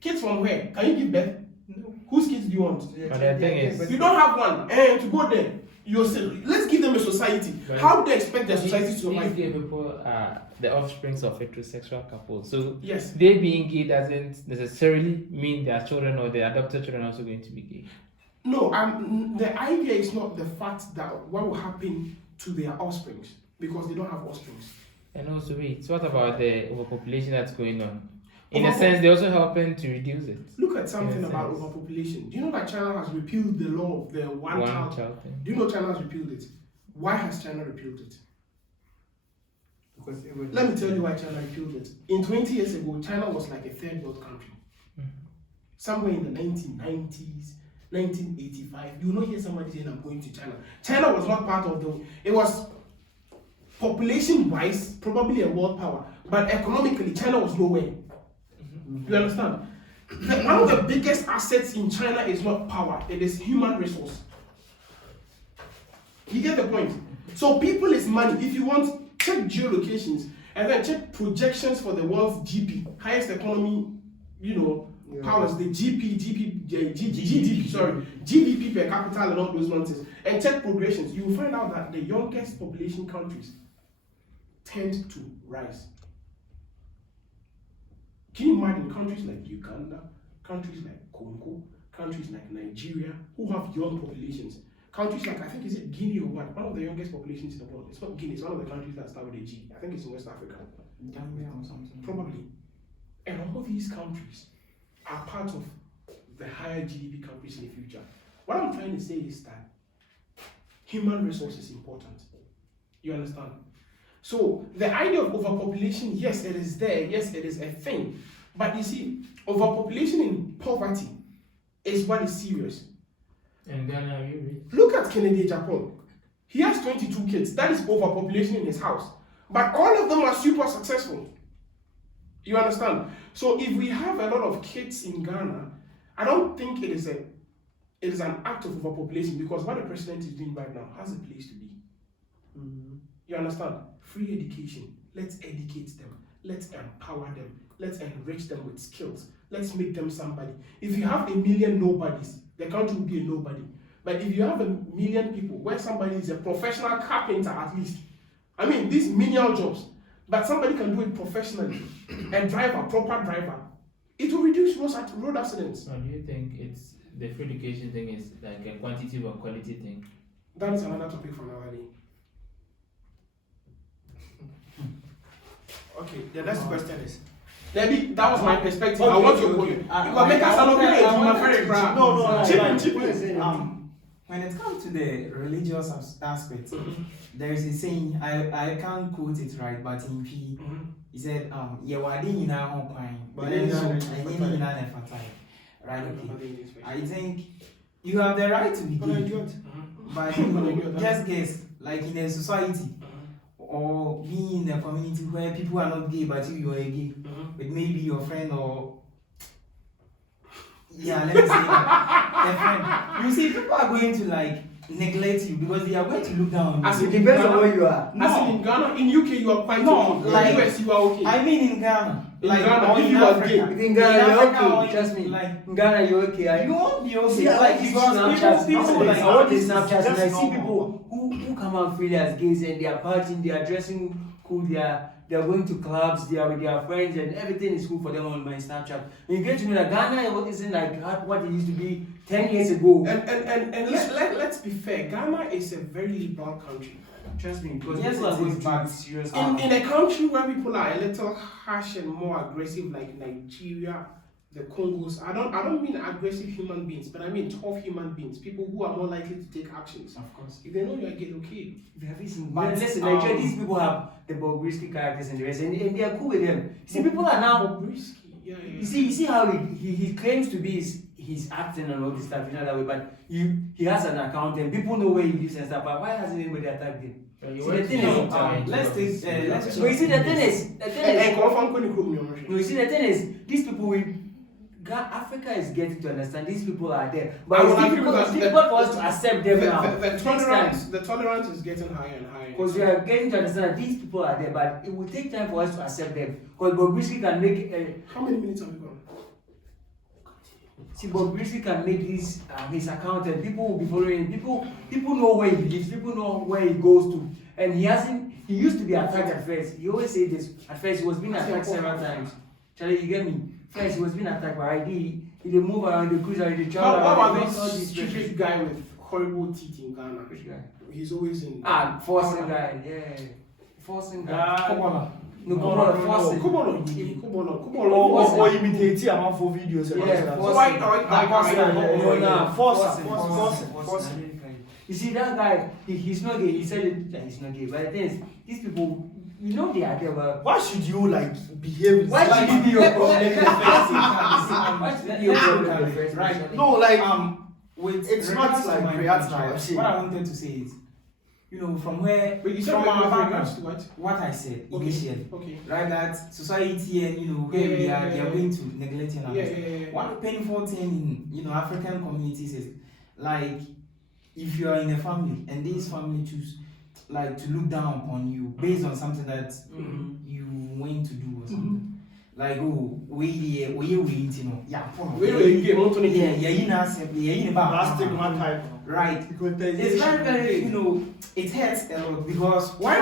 kids from where? Can you give birth? No. Whose kids do you want? But the thing is, you don't have one. And to go there, Let's give them a society. Right. How do they expect their society to These survive? gay people are the offsprings of heterosexual couples. So Yes. they being gay doesn't necessarily mean their children or their adopted children are also going to be gay. No, the idea is not the fact that what will happen to their offsprings because they don't have offsprings. And also, wait, so what about the overpopulation that's going on? In a Overpo- sense, they're also helping to reduce it. Look at something In a about sense. overpopulation. Do you know that China has repealed the law of the one child? thing. Do you know China has repealed it? Why has China repealed it? Because it was- Let me tell you why China repealed it. In 20 years ago, China was like a third world country. Somewhere in the 1990s, 1985, you will not hear somebody saying, I'm going to China. China was not part of it was population-wise, probably a world power, but economically, China was nowhere. You understand? One of the biggest assets in China is not power, it is human resource. You get the point? So people is money. If you want, check geolocations and then check projections for the world's GP, highest economy, powers, the GDP per capita and all those nonsense, and check progressions, you will find out that the youngest population countries tend to rise. Can you imagine countries like Uganda, countries like Congo, countries like Nigeria, who have young populations? Countries like, I think, is it Guinea or what? One of the youngest populations in the world. It's not Guinea, it's one of the countries that start with a G. I think it's in West Africa. Gambia or something. Probably. And all these countries are part of the higher GDP countries in the future. What I'm trying to say is that human resource is important. You understand? So the idea of overpopulation, yes, it is there. Yes, it is a thing. But you see, overpopulation in poverty is what is serious. And Ghana, are you rich? Look at Kennedy Japan. He has 22 kids. That is overpopulation in his house. But all of them are super successful. You understand? So if we have a lot of kids in Ghana, I don't think it is an act of overpopulation because what the president is doing right now has a place to be. You understand? Free education. Let's educate them. Let's empower them. Let's enrich them with skills. Let's make them somebody. If you have a million nobodies, the country will be a nobody. But if you have a million people where somebody is a professional carpenter at least, I mean, these menial jobs, but somebody can do it professionally and drive a proper driver, it will reduce road accidents. Or do you think it's the free education thing is like a quantity or quality thing? That is another topic for another day. Okay, the next question is. Debbie, that was my perspective. Okay, I want your okay. point. You can make us an opinion. No. When it comes to the religious aspect, there is a saying, I can't quote it right, but in P, he said, yeah, why didn't you know But then then right, okay. I think you have the right to be gay, but just guess, like in a society, or being in a community where people are not gay, but you are gay, with maybe your friend or yeah, let me say that. A friend. You see, people are going to like neglect you because they are going to look down on you. As It depends on where you are. As in Ghana, in UK you are quite No, okay. like- In US you are okay. I mean in Ghana. In Like Ghana, or if in you are Africa. gay. In Ghana, you're Africa or okay. Trust me. Like In Ghana, you're okay. you won't be okay. See, I like like these because Snapchats. people like I want these Just Snapchats and I see normal. people who come out freely as gays and they are partying, they are dressing cool, they are going to clubs, they are with their friends and everything is cool for them on my Snapchat. And you get to know that Ghana isn't like what it used to be 10 years ago. And let's be fair, Ghana is a very liberal country. Trust me, because Yes, people are it going is to bad. serious. In a country where people are a little harsh and more aggressive like Nigeria, the Congos, I don't mean aggressive human beings, but I mean tough human beings, people who are more likely to take actions. of course. If they know you're gay, okay. If you have listened, But, but listen, Nigeria, these people have the Bobrisky characters and the rest, and they are cool with them. See, people are now. Risky. Yeah. You see how he claims to be his acting and all this stuff, you know that way, but he has an account and people know where he lives and stuff. But why hasn't anybody attacked him? You the thing is, let's No, you see, the thing is, No, you see, the thing is, these people Africa is getting to understand these people are there, I but will it's agree difficult, with it's that. difficult for us to accept them now. The tolerance is getting higher and higher. Because we are getting to understand that these people are there, but it will take time for us to accept them. Because Bobrisky can make How many minutes have we gone? See, but Bobrisky can make this his account, and people will be following him. People know where he lives. People know where he goes to, and he hasn't. He used to be attacked at first. He always say this. At first, he was being attacked several times. Charlie, you get me? First, he was being attacked by ID. He dey move around, the cruise around, the travel What around. about this stupid guy with horrible teeth in Ghana? Which guy? He's always in. Forcing guy. Yeah, forcing guy. Kobola. No, forcing. Or imitate him for videos. Yeah, forcing. You see that guy, he's not gay. He said that he's not gay. But the thing is, these people, you know they are there. But why should you behave? why should it be your problem? Why should it be your problem? Right. No, like with it's regards not to like my react picture, now. what I wanted to say is, from where But you said from our regards background, to what? what I said Okay. initially, Okay. right? That society and where we are, they are going to neglect and Yeah. One painful thing in African communities is like if you are in a family and this family choose like to look down upon you based on something that you went to do or something. Like yeah, Plastic one type. right. It's very, very, it hurts a lot because why do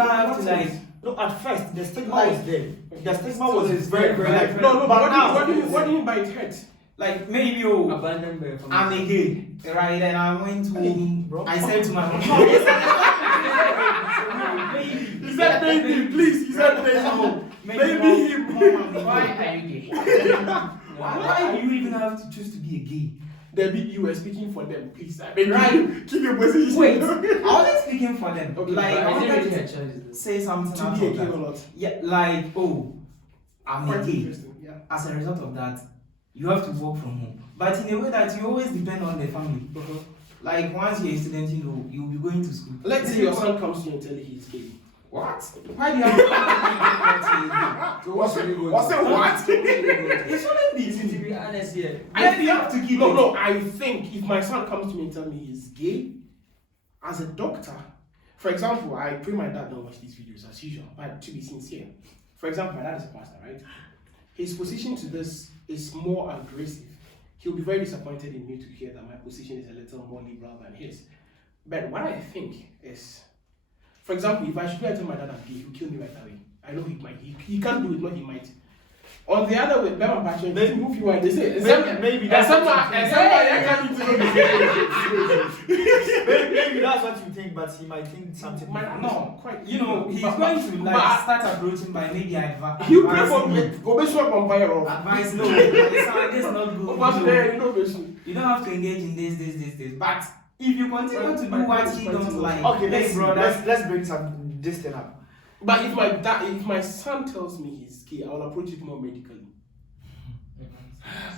I have to like? No, at first the stigma Like- was there. The stigma So was it's very, there, very. right? Like, No, but but now, what do you mean by it hurts? Like maybe Abandoned by I'm a gay, right? And I went to bro. I said to my mom, He said baby, please. He said baby. Baby him. Why are you gay? why do you even have to choose to be a gay? You were speaking for them, please. I beg Right. you, keep your position. Wait, I wasn't speaking for them. Okay, Like but I Is it wanted really a to choice? say something To out be a of gay that. or not? Yeah, like I'm a Quite gay. interesting, yeah. As a result of that, you have to work from home. But in a way that you always depend on the family. Like once you're a student, you'll be going to school. Let's say your son comes to you and tell you he's gay. What? Why do you have to So what's the legal? What's that? What? It shouldn't be. To be honest here. Then you have to keep it. No, I think if my son comes to me and tells me he's gay, as a doctor, for example, I pray my dad don't watch these videos as usual, but to be sincere, for example, my dad is a pastor, right? His position to this is more aggressive. He'll be very disappointed in me to hear that my position is a little more liberal than his. But what I think is, for example, if I should go and tell my dad I'm gay, he'll kill me right away. I know he might. He can't do it, but he might. On the other way, Bema Passion, they move you and they say, Maybe that's what you think. Maybe that's what you think, but he might think something. No, quite. He's going to start approaching by maybe advice. You pray for me. Go be sure vampire off. Advice, no, it's not good. You don't have to engage in this. But if you continue to do what he don't like, Okay, bro, let's bring this thing up. But if my son tells me he's gay, I will approach it more medically.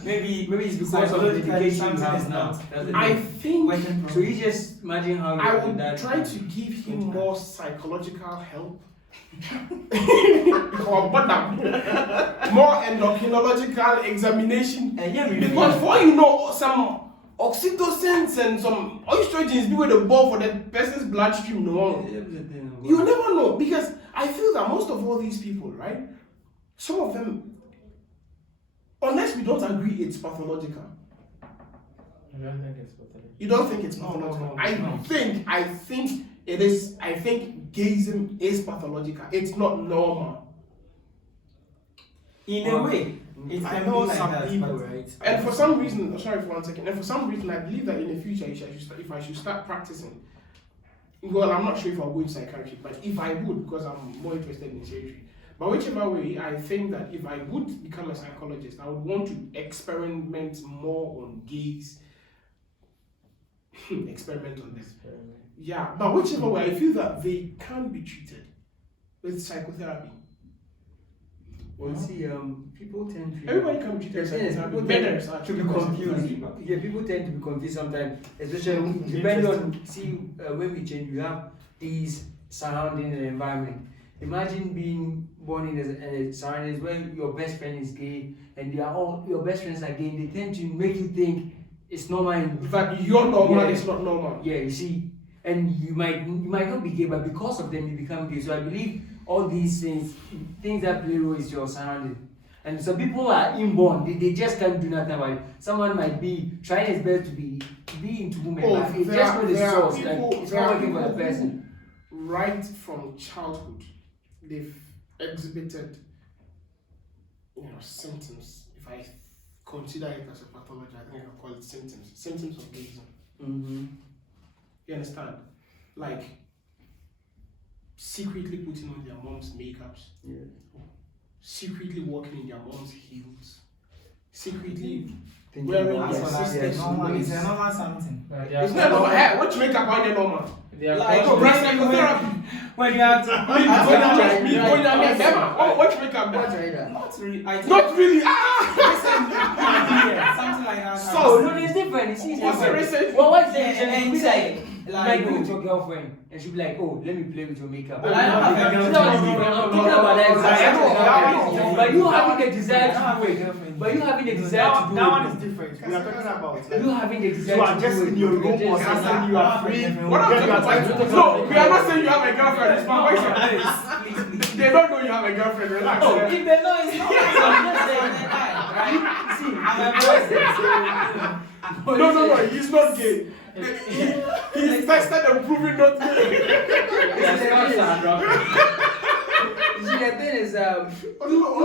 maybe It's because of the education you something have is now. not. That's the I thing. think So you just imagine how I your would dad- try to give him more psychological help. More endocrinological examination. Because for you know some oxytocins and some estrogens be with the ball for the person's bloodstream. No, you never know, because I feel that most of all these people, right? Some of them, unless we don't agree it's pathological. I don't think it's pathological. You don't think it's pathological? I think it is. I think gayism is pathological. It's not normal. In a way, it I can know be like some that, people, but- right? And for some reason, sorry for 1 second. And for some reason, I believe that in the future, if I should start practicing. Well, I'm not sure if I'll go into psychiatry, but if I would, because I'm more interested in surgery. But whichever way, I think that if I would become a psychologist, I would want to experiment more on gays. Experiment on this. Yeah, but whichever way, I feel that they can be treated with psychotherapy. Well, see, people tend to. Everybody can be treated with Yes, psychotherapy. people Beggars tend are to be treated with confused. psychotherapy. Yeah, people tend to be confused sometimes, especially depending on when we change, we have these surrounding the environment. Imagine being born in a surroundings where your best friend is gay and your best friends are gay. They tend to make you think it's normal. In fact, your normal Yeah. is not normal. Yeah, you see, and you might not be gay, but because of them you become gay. So I believe all these things that play role is your surrounding. And some people are inborn, they just can't do nothing about it. Someone might be trying his best to be into women, but it's just not the source, like it's not working for the person. Right from childhood, they've exhibited, symptoms. If I consider it as a pathology, I think I call it symptoms of gayism. Mm-hmm. You understand? Like secretly putting on their mom's makeups, secretly walking in their mom's heels, secretly wearing their sister's normal. It's a waist. normal something. It's not normal. Hey, what you make up on the normal? Like breast psychotherapy. When you have to What you make up? not really. Not really. Something like that. So no, it's different. You see, it's What's the different. reason? Well, what's the Yeah, reason? and It could be like, like go with your girlfriend, and she'll be like, "Oh, let me play with your makeup." But I don't have a I'm girlfriend. thinking about that exactly. But you having the desire to do it. But you having the desire to do it. That one is different. We are talking about You having the desire you are to just do it. in your room You or just- something, you are free. What I'm Then you are talking trying to about? No, we are not saying you have a girlfriend. It's my voice. Please. They don't know you have a girlfriend. Relax. Oh, if they know it's not, I'm just saying that, right? See, I'm a person. No, he's not gay. He's tested and proven not gay. You see, the thing is, you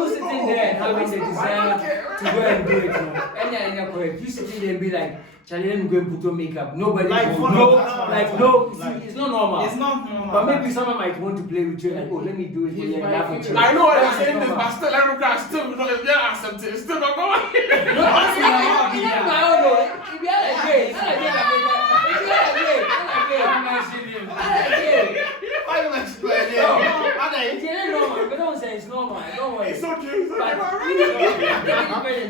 sitting there and having the desire to go and do it, and you're correct. You sitting there and be like, Charlie, let me go and put on makeup. Nobody Like, will no, know. no, Like, no. no, see, it's not normal. It's not normal. But maybe someone might want to play with you, like, oh, let me do it for you and laugh at you. I know why you're That's saying this, normal. but still, everyone still not accept it. It's still not going. No, honestly, I don't know. If you are like gay, if you are gay. Why you explain it? No, it's normal. But don't say it's normal. Don't worry. It's okay. It's okay.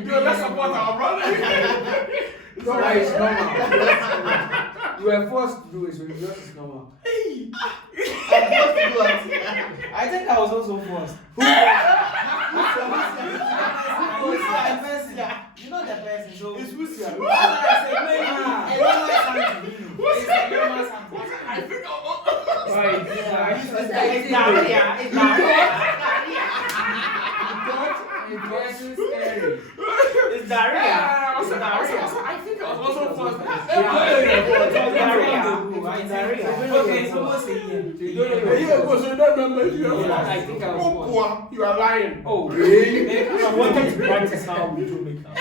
But Let's support our brother. don't worry, it's normal. You were forced to do it, so it's normal. I think I was also forced. You know the person, so It's who's here? I said, maybe a normal something. I think It's diarrhea. I think I was also first. Okay, so what's the year? So you don't remember you. I think I was forced. You are lying. Oh, I wanted to practice how we do makeup.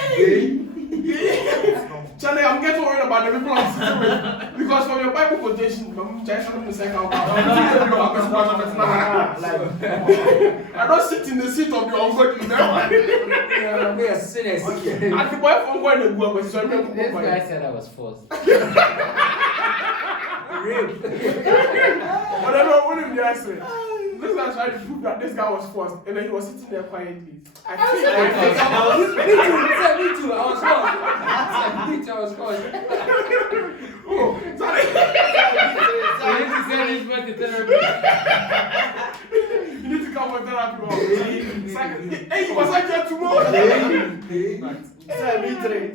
Charlie, I'm getting worried about the people I'm sitting with. Because from your Bible quotation, I don't sit in the seat of the ungodly. we are sinners. And the boy from where they go, This guy said I was forced. Whatever, what did I say? This guy tried to prove that this guy was forced, and then he was sitting there quietly. I think Me too. I was forced. Oh, sorry. You need to send this man to therapy. You need to come for therapy. Hey, you must like here tomorrow. Say me three.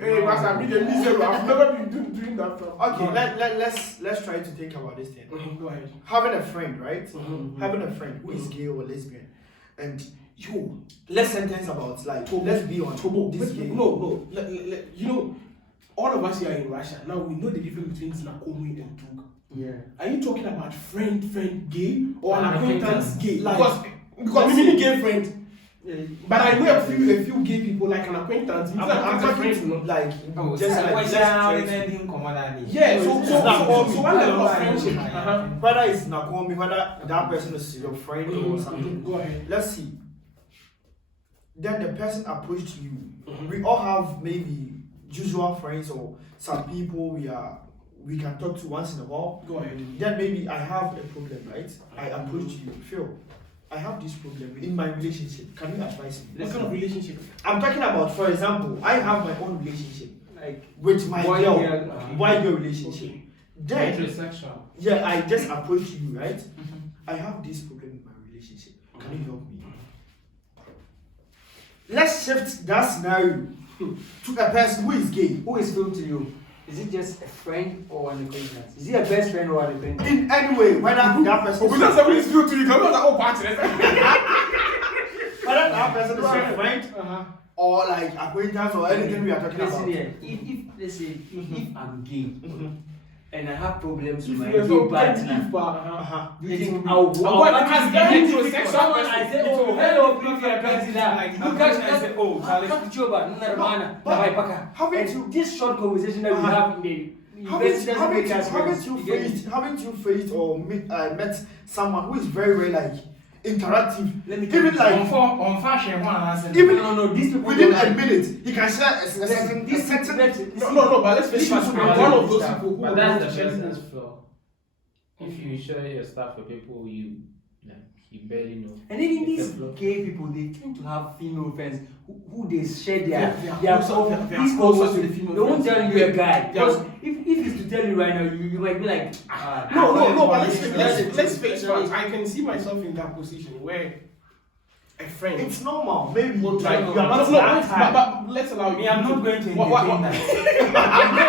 Hey, Master, me the miserable. I've never been doing that. Okay, let's try to think about this thing. Go ahead. Having a friend, right? Having a friend who is gay or lesbian, and let's sentence about like let's be on this gay. No. You know, all of us here in Russia now we know the difference between Znakomi and Tug. Yeah. Are you talking about friend gay or an An acquaintance acquaintance. gay? Like- because we mean gay friend. Yeah. But I know a few gay people like an acquaintance. I'm talking like Oh, just like what's just down and friends. then being commodity. Yeah, so It's not one level of friendship. Whether it's Nakomi, whether that person is your friend or something. Go ahead. Let's see. Then the person approached you. We all have maybe usual friends or some people we can talk to once in a while. Go ahead. Then maybe I have a problem, right? I approached you, Phil. I have this problem in my relationship. Can you advise me? What kind of relationship? I'm talking about, for example, I have my own relationship Like with my boy girl. girl, Why your relationship? Then, Heterosexual. yeah, I just approached you, right? I have this problem in my relationship. Can you help me? Let's shift that scenario to a person who is gay. who is Phil to you? Is it just a friend or an acquaintance? Is he a best friend or an acquaintance? In any way, whether that person Oh, but that's somebody's view to you. Come on, oh, party. whether that person is your friend Uh-huh. or like acquaintance or anything we are talking Listen about. here, if let's say if I'm gay and I have problems with If my you're gay so partner, Uh-huh. do you think I'll ask them them to to someone someone and and say, say, oh, oh, hello, hello, please, your president. like, Look how at can I that. say, Oh, oh, Charlie, Kuchoba, Narmana, Nabaipaka. Haven't you- And this short conversation that we have in the university doesn't make us friends. You get me? Haven't you faced or met someone who is very, very like interactive? Let me tell Even you, like on fashion one answer. Even- no, these people within don't a like- minute, he can share a certain. These people, No, but let's face it, This I'm is one of those stuff. people who But will that's not the share person's things. flaw. If you share your stuff with people you barely know. And even It's these a flaw. gay people, they tend to have female friends who they share They are their closer- they are these closer close to to the female They won't friends. tell you a guy. They are- Because if it's to tell you right now, you might be like, No, but let's let's face facts. I can see myself in that position where a friend. It's normal. Maybe Well, like no, you are not no, that type. but let's allow you. Me, I'm not going to entertain What- that.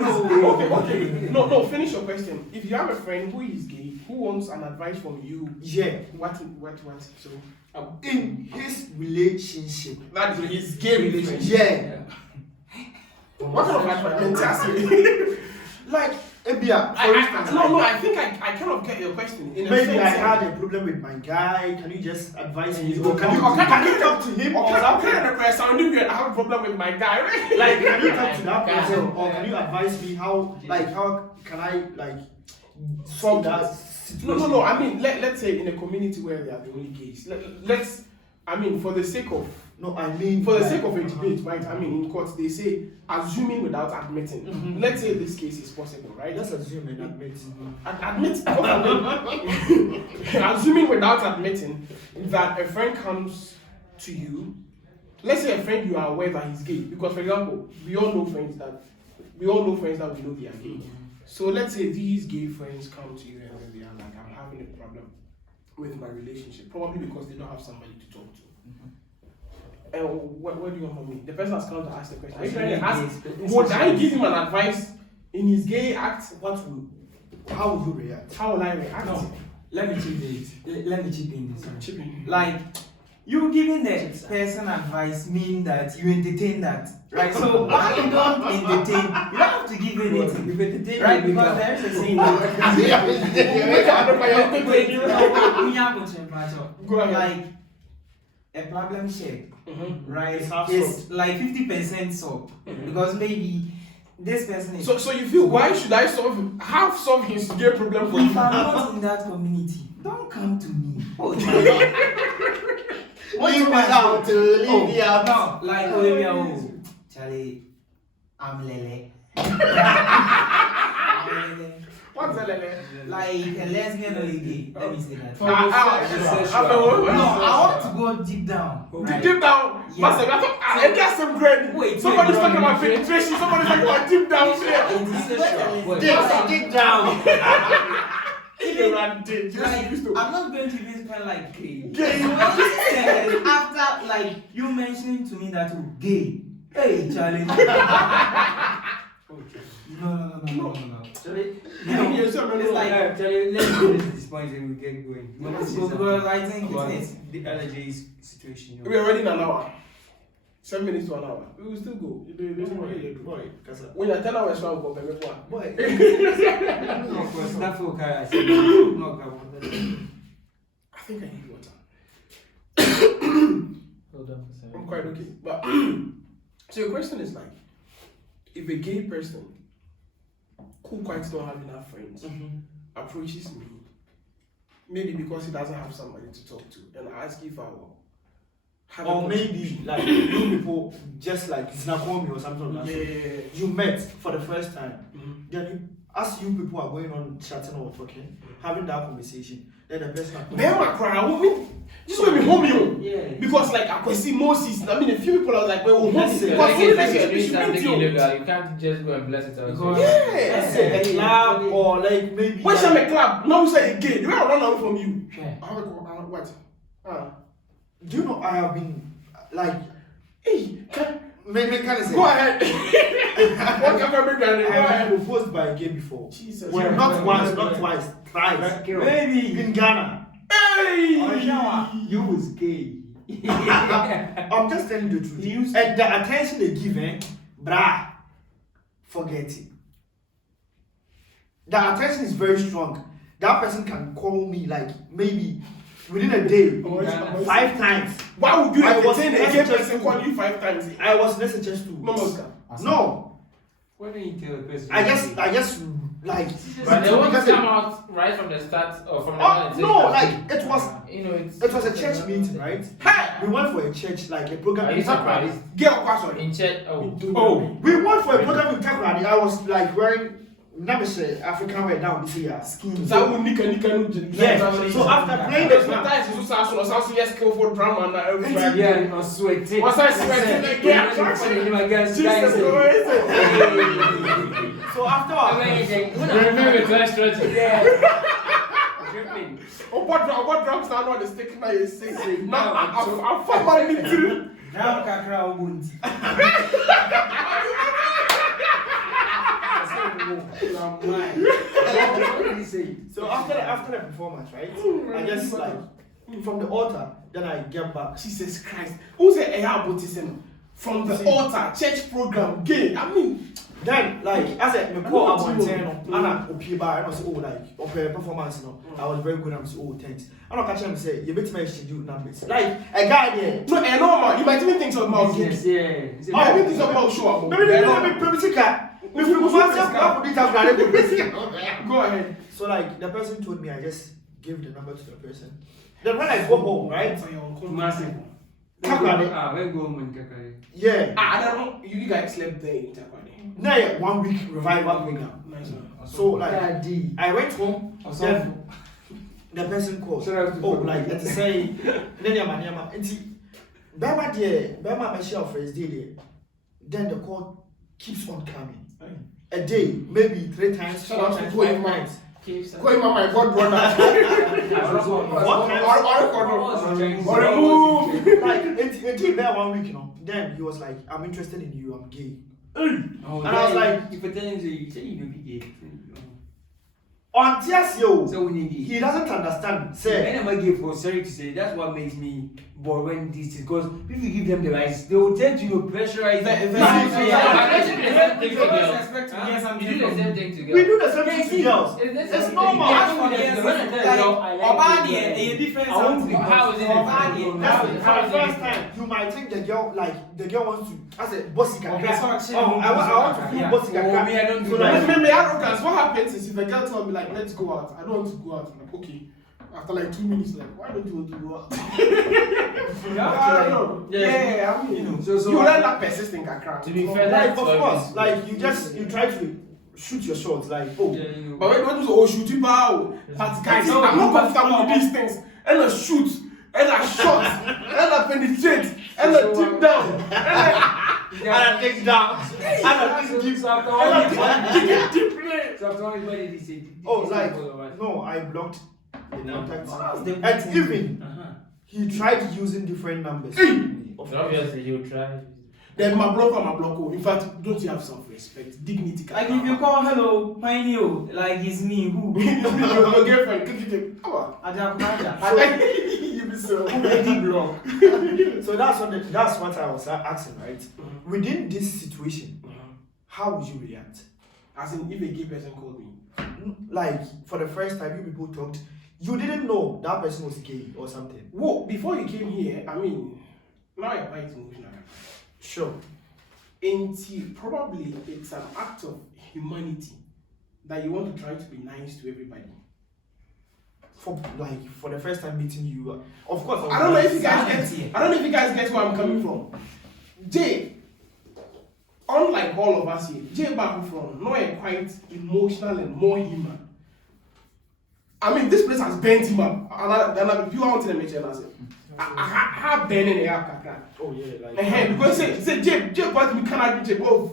Okay. No, finish your question. If you have a friend who is gay, who wants an advice from you, Yeah. what? So, In his relationship. that is his gay relationship. Yeah. What kind of advice? Like Ebia, for instance. I think I kind of get your question. In a Maybe sense, I had a problem with my guy. Can you just advise me? Or Can you talk to him? Or I sounding weird. I have a problem with my guy. like can you talk to that Can. person? Or can you advise me how can I like solve that situation? No. I mean, let's say in a community where they are the only gays. Let's. I mean, for the sake of No, I mean for the sake of a debate, right? I mean, in court they say assuming without admitting. Let's say this case is possible, right? Let's assume and admit. Admit, assuming without admitting that a friend comes to you. Let's say a friend you are aware that he's gay, because for example, we all know friends that we know they are gay. So let's say these gay friends come to you and then they are like, I'm having a problem with my relationship, probably because they don't have somebody to talk to. And what do you want from me? The person has come to ask the question. Are you trying to ask, would I give him an advice in his gay act? How would you react? How will I react? No, let me chip in this. Chip in. Like, you giving the person advice mean that you entertain that, right? So why you don't entertain? You don't have to give anything, right? Because there is a saying Go ahead. like a problem shared, right? It's half It's like 50% solved because maybe this person is. So you feel why should I solve his gay problem for If you? I'm not in that community, don't come to me. Oh, Leave me out, leave me out. No, like Olivia, oh, Charlie, I'm Lele. What's a lele? Like a lesbian or a gay. Let me say that. No, I want to go deep down. Right? Deep down, Yeah. Master, I got some grade. Wait, Somebody's wait, talking no, about no, penetration, somebody's talking about deep down here. Dig down. I'm not going to even spend like gay. So after like you mentioning to me that you're gay, hey Charlie. No. Charlie, It's like, Charlie, let's finish this point and we get going. Because I think About it's the allergy situation. You know. we're already in an hour. 7 minutes to an hour. We will still go. Boy, When you're 10 hours, I'll go. boy. No, of course, not for Kaya. No, I think I need water. Hold on for a second. I'm quite okay. But so your question is like, if a gay person who quite don't have enough friends approaches me, maybe because he doesn't have somebody to talk to, and ask if I will have Or maybe like you people just like Znakomi or something like that. yeah. You met for the first time. Mhm. Then you, as you people are going on chatting or talking, having that conversation, then the person Then my cry, this will be home you. Yeah. Because like I can see Moses, I mean a few people are like, well, That's it. because Like, only it's like this you're is doing something you. illegal. You can't just go and bless it out. Because- Let's say a club or like maybe. When I'm a club, now we say a gay, they will run away from you. Yeah. What? Do you know I have been like Hey, maybe can I say go ahead. What can I bring I Go have ahead. been proposed by a gay before. Jesus. Well, not once, not twice, thrice. Maybe. In Ghana. You was gay. I'm just telling the truth. And the attention they give, brah, forget it. The attention is very strong. That person can call me like maybe within a day 5 times. Why would you I was entertain a gay messaging person call you 5 times? I was in SHS too. No. Why don't you tell the person? I just like. But they want to come out right from the start or from the moment. No, like it was. You know, it was a church meeting, right? Hey! We went for a church, like a program. Are you surprised? Get a question. In church, We went for a program with Takradi. I was like wearing. Never say African wear down this year. Skin. Yes. So after playing the sometimes you also yes skillful drama and everything. Yeah, I'm sweating. What's I sweating? Yeah, so after what drugs now not is taking my say. Now I'm following me through. Now kakra ubuntu. So after the performance, right? I just like from the altar, then I get back. Jesus Christ. Who's a baptism? From the altar, church program, gay. I mean, then like as a me call about 10 and I opiba and I say oh like okay performance I was very good and I say oh thanks. And I catch him say you bet me schedule numbers. Like a guy there. No, normal. You might even think so about yes, yeah. I even think so about show. Go ahead. So like the person told me I just give the number to the person. Then when I go home, right? Massive. Yeah. I don't know. You guys slept there in Takwadi. No, 1 week revival program. Nice. So like I went home. Then the person called. Oh, like let's say then Yama. And see, Bama Michelle first day. Then the call keeps on coming. A day, maybe 3 times, 4 times, 5 times. Going on my God brother. Or remove. Like until there 1 week, you know. Then he was like, I'm interested in you, I'm gay. And I was like, if I tell him you say you don't be gay. on TSO, So we need he doesn't understand. Say, when am I gay for sorry to say that's what makes me bored when this is because if you give them the rights, they will tend to pressurize we do the same thing to girls. It's normal. How is it? For the first time, you might think the girl wants to. I said, bossy can I want to feel bossy can I don't do Like, that. maybe arrogance. What happens is if a girl tells me like, let's go out. I don't want to go out. I'm like, okay. After like 2 minutes, like, why don't you want to go out? I don't know. Yeah, I mean, you know. So you learn that persisting kakra. To be fair, like, of course, like you try to shoot your shots, like oh. Yeah, you know. But when you say, oh, shoot you bow. But guys, I'm not comfortable with these things. And I shoot, and I shot, and I penetrate, and I dip down, and I take down, and I just give So after and all, I deep play. so after all, what did he say? Oh, like no, I blocked the contacts. And even he tried using different numbers. Obviously, you try. Then my block. In fact, don't you have self-respect, dignity? Like if you call hello, my new, like it's me who? Your girlfriend, come on. You be so block. So that's what I was asking, right? Within this situation, how would you react? As in, if a gay person called me. Like for the first time, you people talked, you didn't know that person was gay or something. Whoa, before you came here, I mean, now I quite emotional. Sure. Probably it's an act of humanity that you want to try to be nice to everybody. For the first time meeting you, of course. I don't know if you guys get where I'm coming from. Jay, unlike all of us here, Jay back from no quite emotional and more human. I mean, this place has bent him up. And people want to mention us. I have been in the air. Oh yeah, like. Because say Jay but we cannot be Jay. Oh,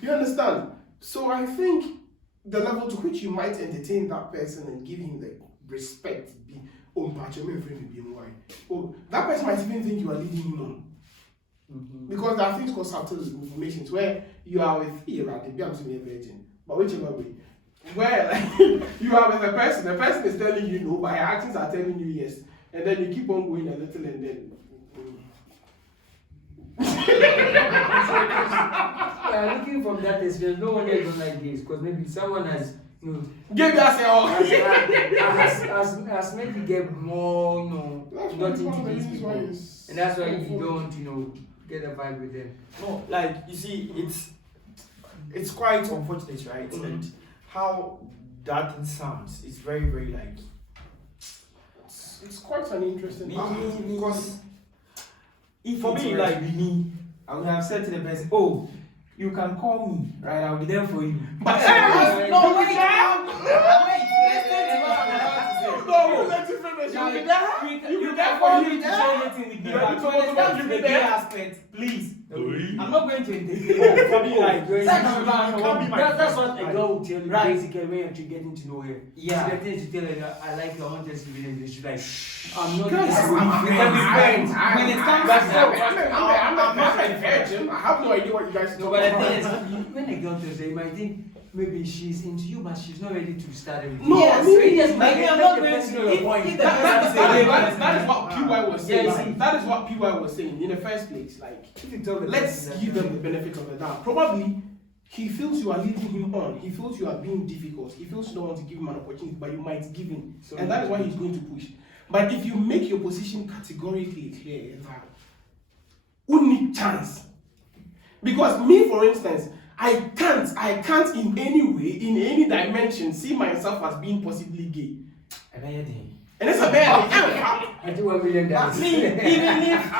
you understand? So I think the level to which you might entertain that person and give him the respect be that person might even think you are leading him on. Because there are things called subtle information where you are with Ira, the becomes a virgin. But whichever way, where like, you have the person is telling you no, but your actions are telling you yes, and then you keep on going a little, and then. Yeah, looking from that experience, no one else don't like this because maybe someone has, you know, Give yourself. has maybe get more, you know, not into these people, and that's why you don't, you know, get a vibe with them. No, like you see, it's quite unfortunate, right? And how that thing sounds is very, very like. It's quite an interesting. Because If for it me, were like to be me, I would have said to the person, oh, you can call me, right? I'll be there for you. But No, wait, listen to what I'm about to say. no, let you finish. Like, You'll be there. you can call me to share anything with me, Yeah, but you when told it me comes you'll to be the gay there. aspect, please. I'm not going to entertain. for me, like That's can't be my that's what a friend. girl will tell you Right. basically when you're getting to know her. Yeah. So the things you tell her, I like you, I want us to be in this. She's like, I'm not Guys, this I'm way. a We can be friends. When it comes That's to not. I'm not a virgin. I have no idea what you guys No, talk but the about. thing is, when a girl tells her, you might think maybe she's into you, but she's not ready to start everything. No, Yes, I mean, so you just like, make I'm the not going person to know your point. if the That is what person PY was saying. Yeah, see. That is what PY was saying in the first place. Like, If you tell the let's person that- give them the benefit of the doubt. Probably he feels you are leading him on. He feels you are being difficult. He feels you don't want to give him an opportunity, but you might give him. So- And that is why he's going to push. But if you make your position categorically clear that only chance. Because me, for instance, I can't in any way, in any dimension, see myself as being possibly gay. And it's a bad I do $1 million. me, even if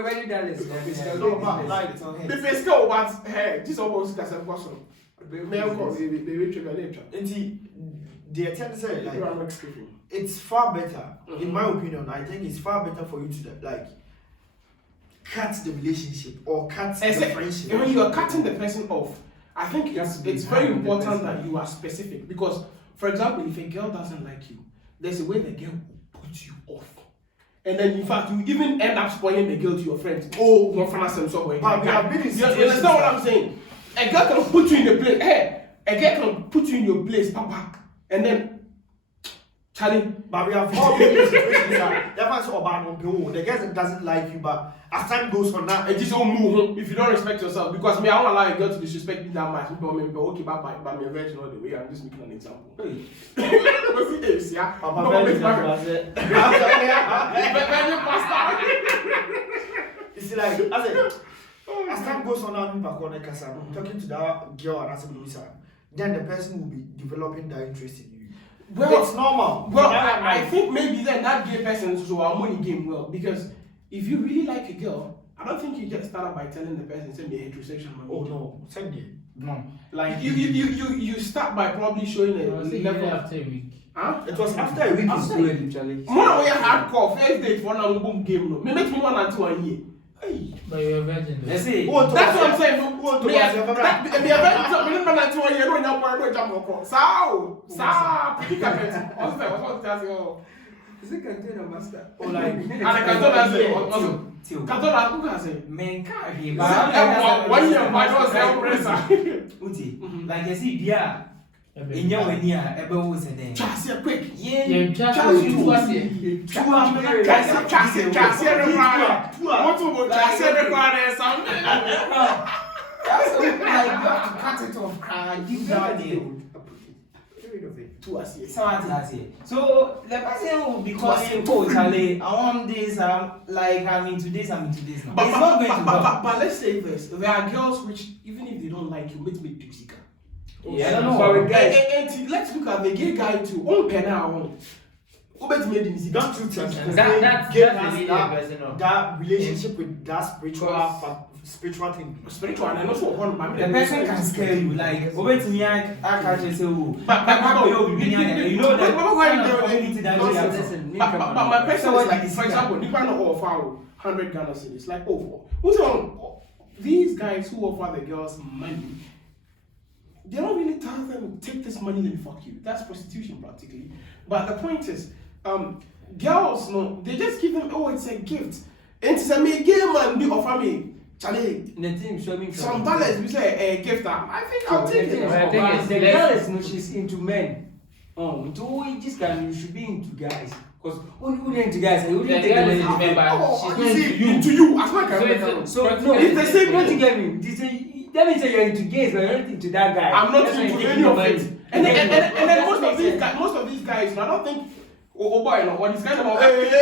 No, but like the fiscal was hey, this almost as a question. the attempt say like Like, it's far better, in my opinion. I think it's far better for you to like cut the relationship or cut the friendship. when you are cutting the person off, I think That's it's the very time, the important person. that you are specific. Because, for example, if a girl doesn't like you, there's a way the girl will put you off. And then, in fact, you even end up spoiling the girl to your friends. Oh, one fan somewhere. But we have been in You situations understand what that- I'm saying? A girl can put you in the place. Hey, a girl can put you in your place, papa. And then, Charlie. But we have all been in situations that the guy doesn't like you, but as time goes on now, And just don't move if you don't respect yourself. Because me, I won't allow a girl to disrespect me that much. People may be okay, but me a virgin all the way. I'm just making an example. What's the age, yeah? Papa, No, very make my- good. Virgin pastor. You see, like, as time goes on now, I'm talking to that girl and asking Louisa, then the person will be developing that interest in you. Well, It's normal. Well, So now I'm I like, think maybe then that gay person is our money game well. Because if you really like a girl, I don't think you just start out by telling the person, send me a heterosexual man. oh no, send me. no, Like you start by probably showing a level. after a week. Huh? It was after a week. It's too early, Charlie. More way hardcore first date for now boom game no. Me make me 1 and 2 a year. Hey. But you're a virgin. though. let's see. Oh, That's what I'm saying. Who want to Me watch a your me favorite? a very me 1 and 2 a year no nya boy no jam okro. Sao. Predicament. What's that? What's that? Is it contain a master? Oh, like, And I can tell that say also. Till Can tell that who can say. men can't be One year my don't say oppressor. Uti, like you see, yeah, in your when you ever was a day. Just here quick. Yeah, Yeah, Charles, Charles, you you was here. Just here require. What to go? Just here require something. that's like you have to cut it off. Cry, deep down there. Get rid of it. Two as here. Someone has it. So the person will be calling, oh Charlie, I want this, like I'm into this now. It's not going to work. But let's say this: there are girls which, even if they don't like you, make me music. Yeah, I don't know. Sorry, guys. And let's look at the gay guy too. One penny made in music. Don't you think That's gay the has really that, person of. that relationship with that spiritual thing? Spiritual and also one. The person can scare you, like over to me, I can't just say, oh, But you know that kind of community that we have. Listen, But my question So is what like, is for that? example, Nipa no offer 100 Ghana cedis, like who's on these guys who offer the girls money? They don't really tell them take this money and fuck you. That's prostitution practically. But the point is, girls no, they just give them it's a gift. And it's a me gay man be offer me Charlie, The team swimming. some balance, we say a gift. I think I'll take it. I think it's the less- girl is no, she's into men. Into this guy, you should be into guys. Because only into guys, you The wouldn't take girl the is money. remember Oh, she's you not see, into you. into you, as my So it's character. So no, practically it's the same. Don't thing. you get me? That means that you're into gays, but you're not into that guy. I'm not That's why into you're any taking of the it. money. And then, You get me? and then most That of these makes guys, most of these guys, I don't think. Oh boy, no, what is kind of sense.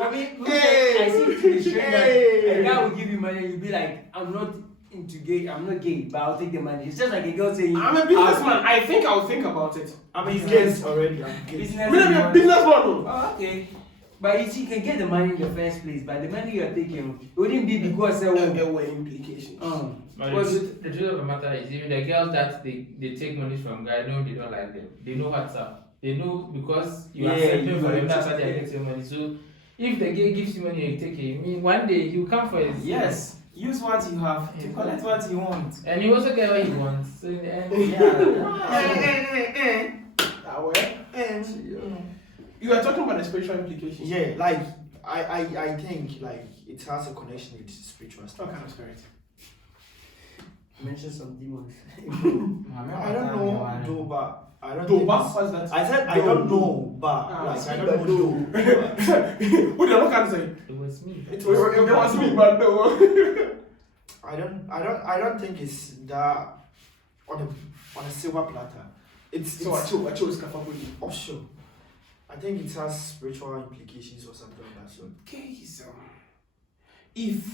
I mean, look at- I see it to be strange that a guy will give you money and you'll be like, I'm not into gay, I'm not gay, but I'll take the money. It's just like a girl saying, I'm a businessman. I think I'll think about it. I'm engaged already. I'm engaged. Business. I'm a businessman. No. Oh, okay. But you see, you can get the money in the first place, but the money you're taking, it wouldn't be because There were implications. But because the truth of the matter is, even the girls that they take money from guys, know they don't like them. They know what's up. They know because you are Yeah, accepting you for are them, that's why they interested. get your money. So if the gay gives you money and you take it, I mean, one day he will come for his. Yes, use what you have to collect what you want. And you also get what he wants. So in the end, You are talking about the spiritual implications. Yeah, like I think like it has a connection with spiritual stuff. What kind of spirit? mention some demons. I don't know, though, but I don't. Do think what? it's- What's that? I said I don't know, but like I speak don't but know. do. Though. What you can say? it was me. It It was me, but no. I don't think it's that on a silver platter. It's So I chose Kafabudi. oh sure. I think it has spiritual implications or something like that. So Gayism. If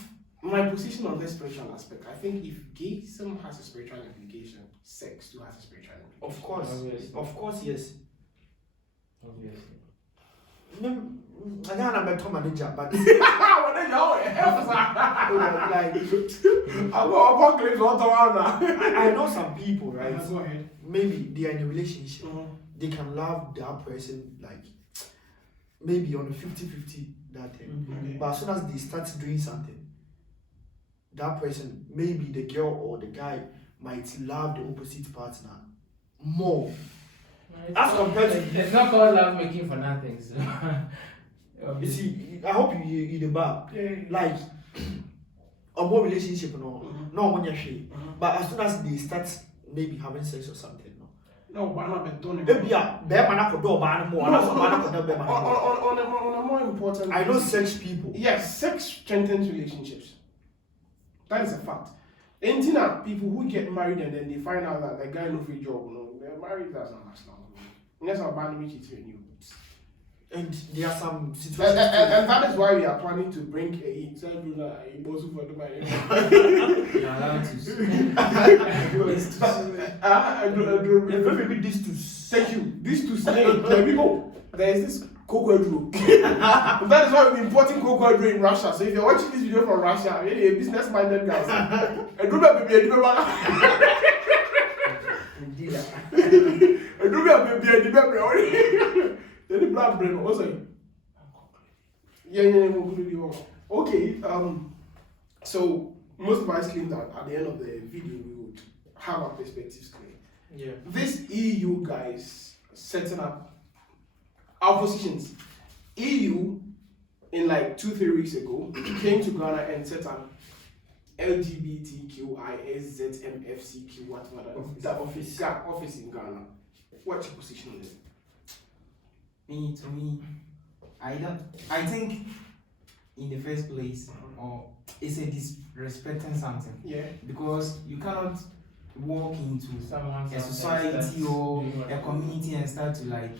my position on this spiritual aspect, I think if gayism has a spiritual implication, sex too has a spiritual implication. of course, Obviously. of course, yes. Obviously. I can't remember manager, but What are you like I go apocalypse all around now. I know some people, right? Go ahead. Maybe they are in a relationship. They can love that person like maybe on a 50-50 that thing. Okay. But as soon as they start doing something, that person, maybe the girl or the guy, might love the opposite partner more. As compared to It's not called love making for nothing. So. you see, I hope you the bar. Like a more relationship no one but as soon as they start maybe having sex or something, No, but not been maybe bear man could do ban more and also man could do on a more important. I know sex people. Yes, sex strengthens relationships. That is a fact. And you know, people who get married and then they find out that the guy no free job, their marriage does not last long. Unless our band meet it to you. And there are some And situations that is why we are planning to bring a boss for the money. You're allowed to. these two. Thank you. These two snakes, people. There is this cocoa. That is why we're importing cocoa in Russia. So if you're watching this video from Russia, really a business-minded guy. A okay. So most of us claim that at the end of the video we would have our perspectives clear. Yeah. This EU guys setting up our positions. EU in like 2-3 weeks ago came to Ghana and set up LGBTQISZMFCQ whatever that office in Ghana. What's your position on it? To me, I think in the first place, or it's a disrespecting something. Yeah. Because you cannot walk into Someone's a society or a community and start to like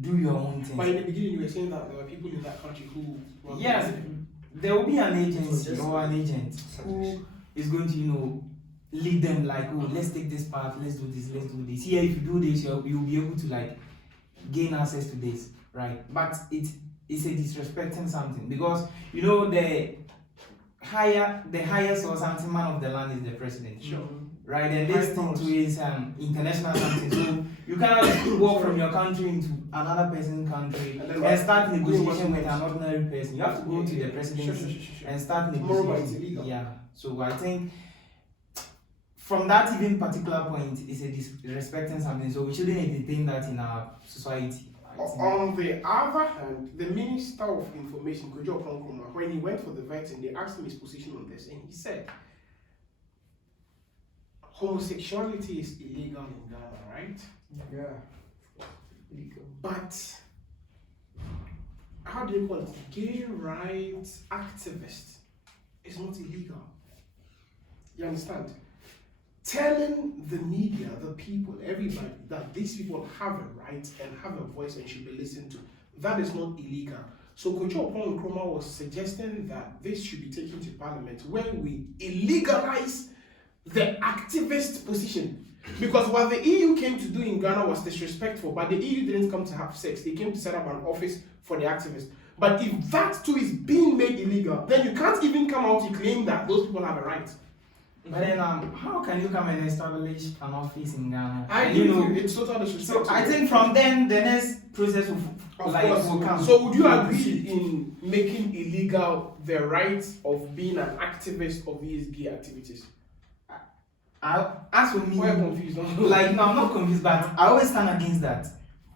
do your own thing. But in the beginning you were saying that there were people in that country who Yes, there will be an agency or an agent who is going to, lead them like, oh, let's take this path, let's do this. Here, if you do this, you'll be able to like gain access to this, right? But it's a disrespecting something because the highest or something man of the land is the president. Sure. Right, and this thing too is international something. So you cannot walk from your country into another person's country and start negotiation with an ordinary person. You have to go to the presidency and start negotiating. Yeah. So I think from that even particular point, it's a disrespecting something. So we shouldn't entertain that in our society. On the other hand, the Minister of Information, Kojo Okonkwo, when he went for the vetting, they asked him his position on this, and he said, homosexuality is illegal in Ghana, right? Yeah. Legal. But, how do you call it? Gay rights activist is not illegal. You understand? Telling the media, the people, everybody, that these people have a right and have a voice and should be listened to, that is not illegal. So Kojo Okonkwo was suggesting that this should be taken to Parliament where we illegalize the activist position. Because what the EU came to do in Ghana was disrespectful, but the EU didn't come to have sex. They came to set up an office for the activists. But if that too is being made illegal, then you can't even come out to claim that those people have a right. But then, how can you come and establish an office in Ghana? It's total disrespect. So I think from then the next process will come. So would you agree in making illegal the right of being an activist of these gay activities? As for me, We're confused. like no, I'm not confused, but I always stand against that.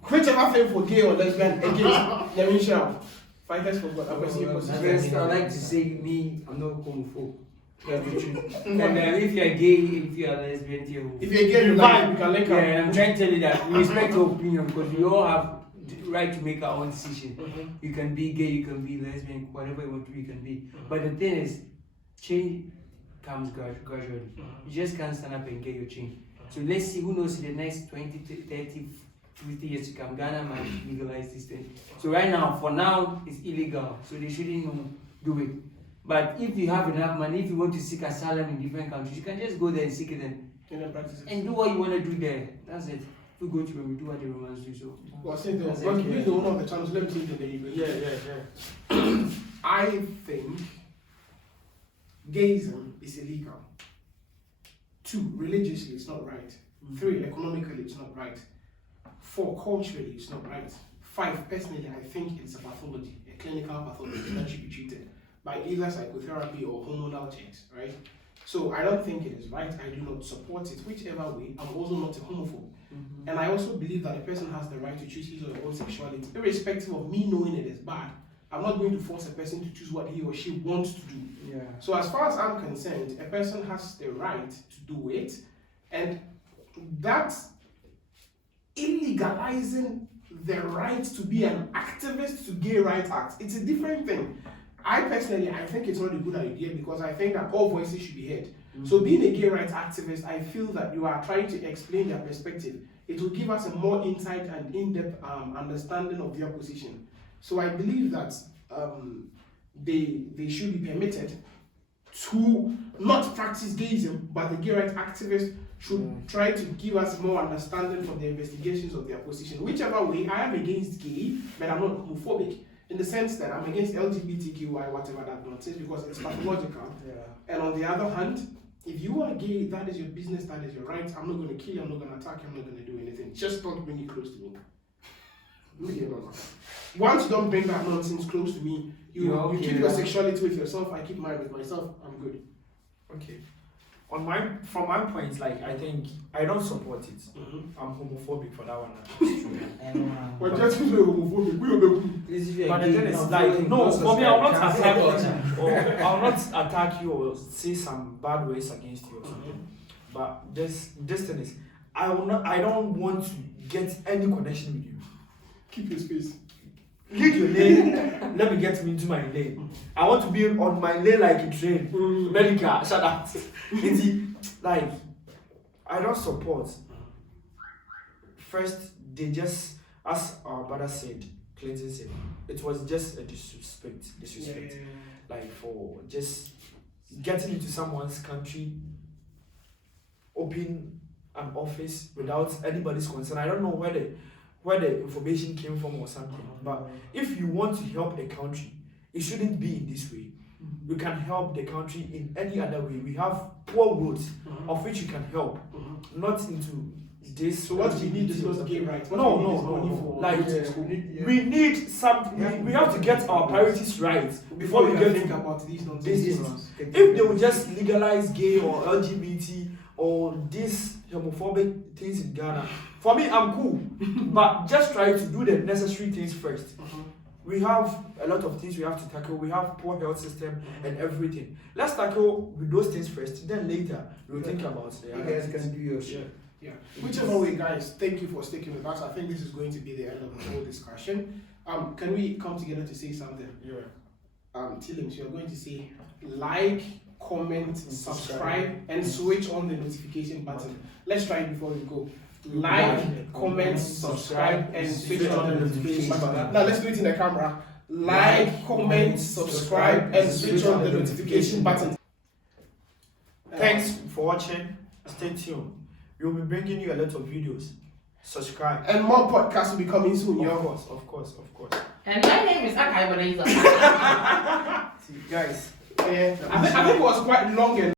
Whichever thing for gay or lesbian against, let me show. Fighters for God. I like to say me, I'm not homophobe. That's the truth. And if you're gay, if you're lesbian, if you're gay, you can link up. Yeah, I'm trying to tell you that we respect your opinion because we all have the right to make our own decision. You can be gay, you can be lesbian, whatever you want to be, you can be. But the thing is, change comes gradually. You just can't stand up and get your change. So let's see, who knows, in the next 20, 30, 50 years to come, Ghana might legalize this thing. So right now, for now, it's illegal. So they shouldn't do it. But if you have enough money, if you want to seek asylum in different countries, you can just go there and seek it and do what you want to do there. That's it. If we go to Rome, we do what the Romans do. So, well, since the one of the channels, let me see the name. Yeah. I think gayism is illegal. 2, religiously, it's not right. 3, economically, it's not right. 4, culturally, it's not right. 5, personally, I think it's a pathology, a clinical pathology that should be treated by either psychotherapy or hormonal checks, right? So I don't think it is right. I do not support it, whichever way. I'm also not a homophobe. And I also believe that a person has the right to choose his or her own sexuality, irrespective of me knowing it is bad. I'm not going to force a person to choose what he or she wants to do. yeah. So as far as I'm concerned, a person has the right to do it, and that's illegalizing the right to be an activist to gay rights act. It's a different thing. I think it's not a good idea because I think that all voices should be heard. So being a gay rights activist, I feel that you are trying to explain their perspective. It will give us a more insight and in-depth understanding of their position. So I believe that they should be permitted to not practice gayism, but the gay rights activists should try to give us more understanding from the investigations of their position. Whichever way, I am against gay, but I'm not homophobic. In the sense that I'm against LGBTQI, whatever that nonsense, because it's pathological. And on the other hand, if you are gay, that is your business, that is your right. I'm not going to kill you, I'm not going to attack you, I'm not going to do anything. Just don't bring it close to me. Once you don't bring that nonsense close to me, you keep your sexuality with yourself, I keep mine with myself, I'm good. Okay. From my point, like I think I don't support it. I'm homophobic for that one. But just because you're homophobic, we are but the thing is, like, no, for me, I'll not attack you, or I'll not attack you or say some bad ways against you or something. But this thing is, I don't want to get any connection with you. keep your space. Lead your lane. Let me get into my lane. I want to be on my lane like a train. Medical, shut up. Like, I don't support. First, they just, as our brother said, Clinton said, it was just a disrespect. Like, for just getting into someone's country, open an office without anybody's consent. I don't know where the information came from or something. But if you want to help a country, it shouldn't be in this way. You can help the country in any other way. We have poor roads of which you can help, not into this. So what you need is not gay rights. No. Like we need some. We have to get our priorities right before we get think about these nonsense. If they would just legalize gay or LGBT or these homophobic things in Ghana, For me, I'm cool, but just try to do the necessary things first. We have a lot of things we have to tackle. We have poor health system and everything. Let's tackle with those things first. Then later we'll think about the You other guys things. can do your shit. Yeah. Whichever way, guys, thank you for sticking with us. I think this is going to be the end of the whole discussion. Can we come together to say something? Yeah. Tillings, you're going to say like, comment, subscribe, and switch on the notification button. Let's try it before we go. Like, comment, subscribe, and switch on the notification button. Now let's do it in the camera. Like, comment, subscribe, and switch on the notification button. Thanks for watching. Stay tuned. We'll be bringing you a lot of videos. Subscribe. And more podcasts will be coming soon, Of course, of course, of course. And my name is Akai Bonaiza. See, guys. I think it was quite long and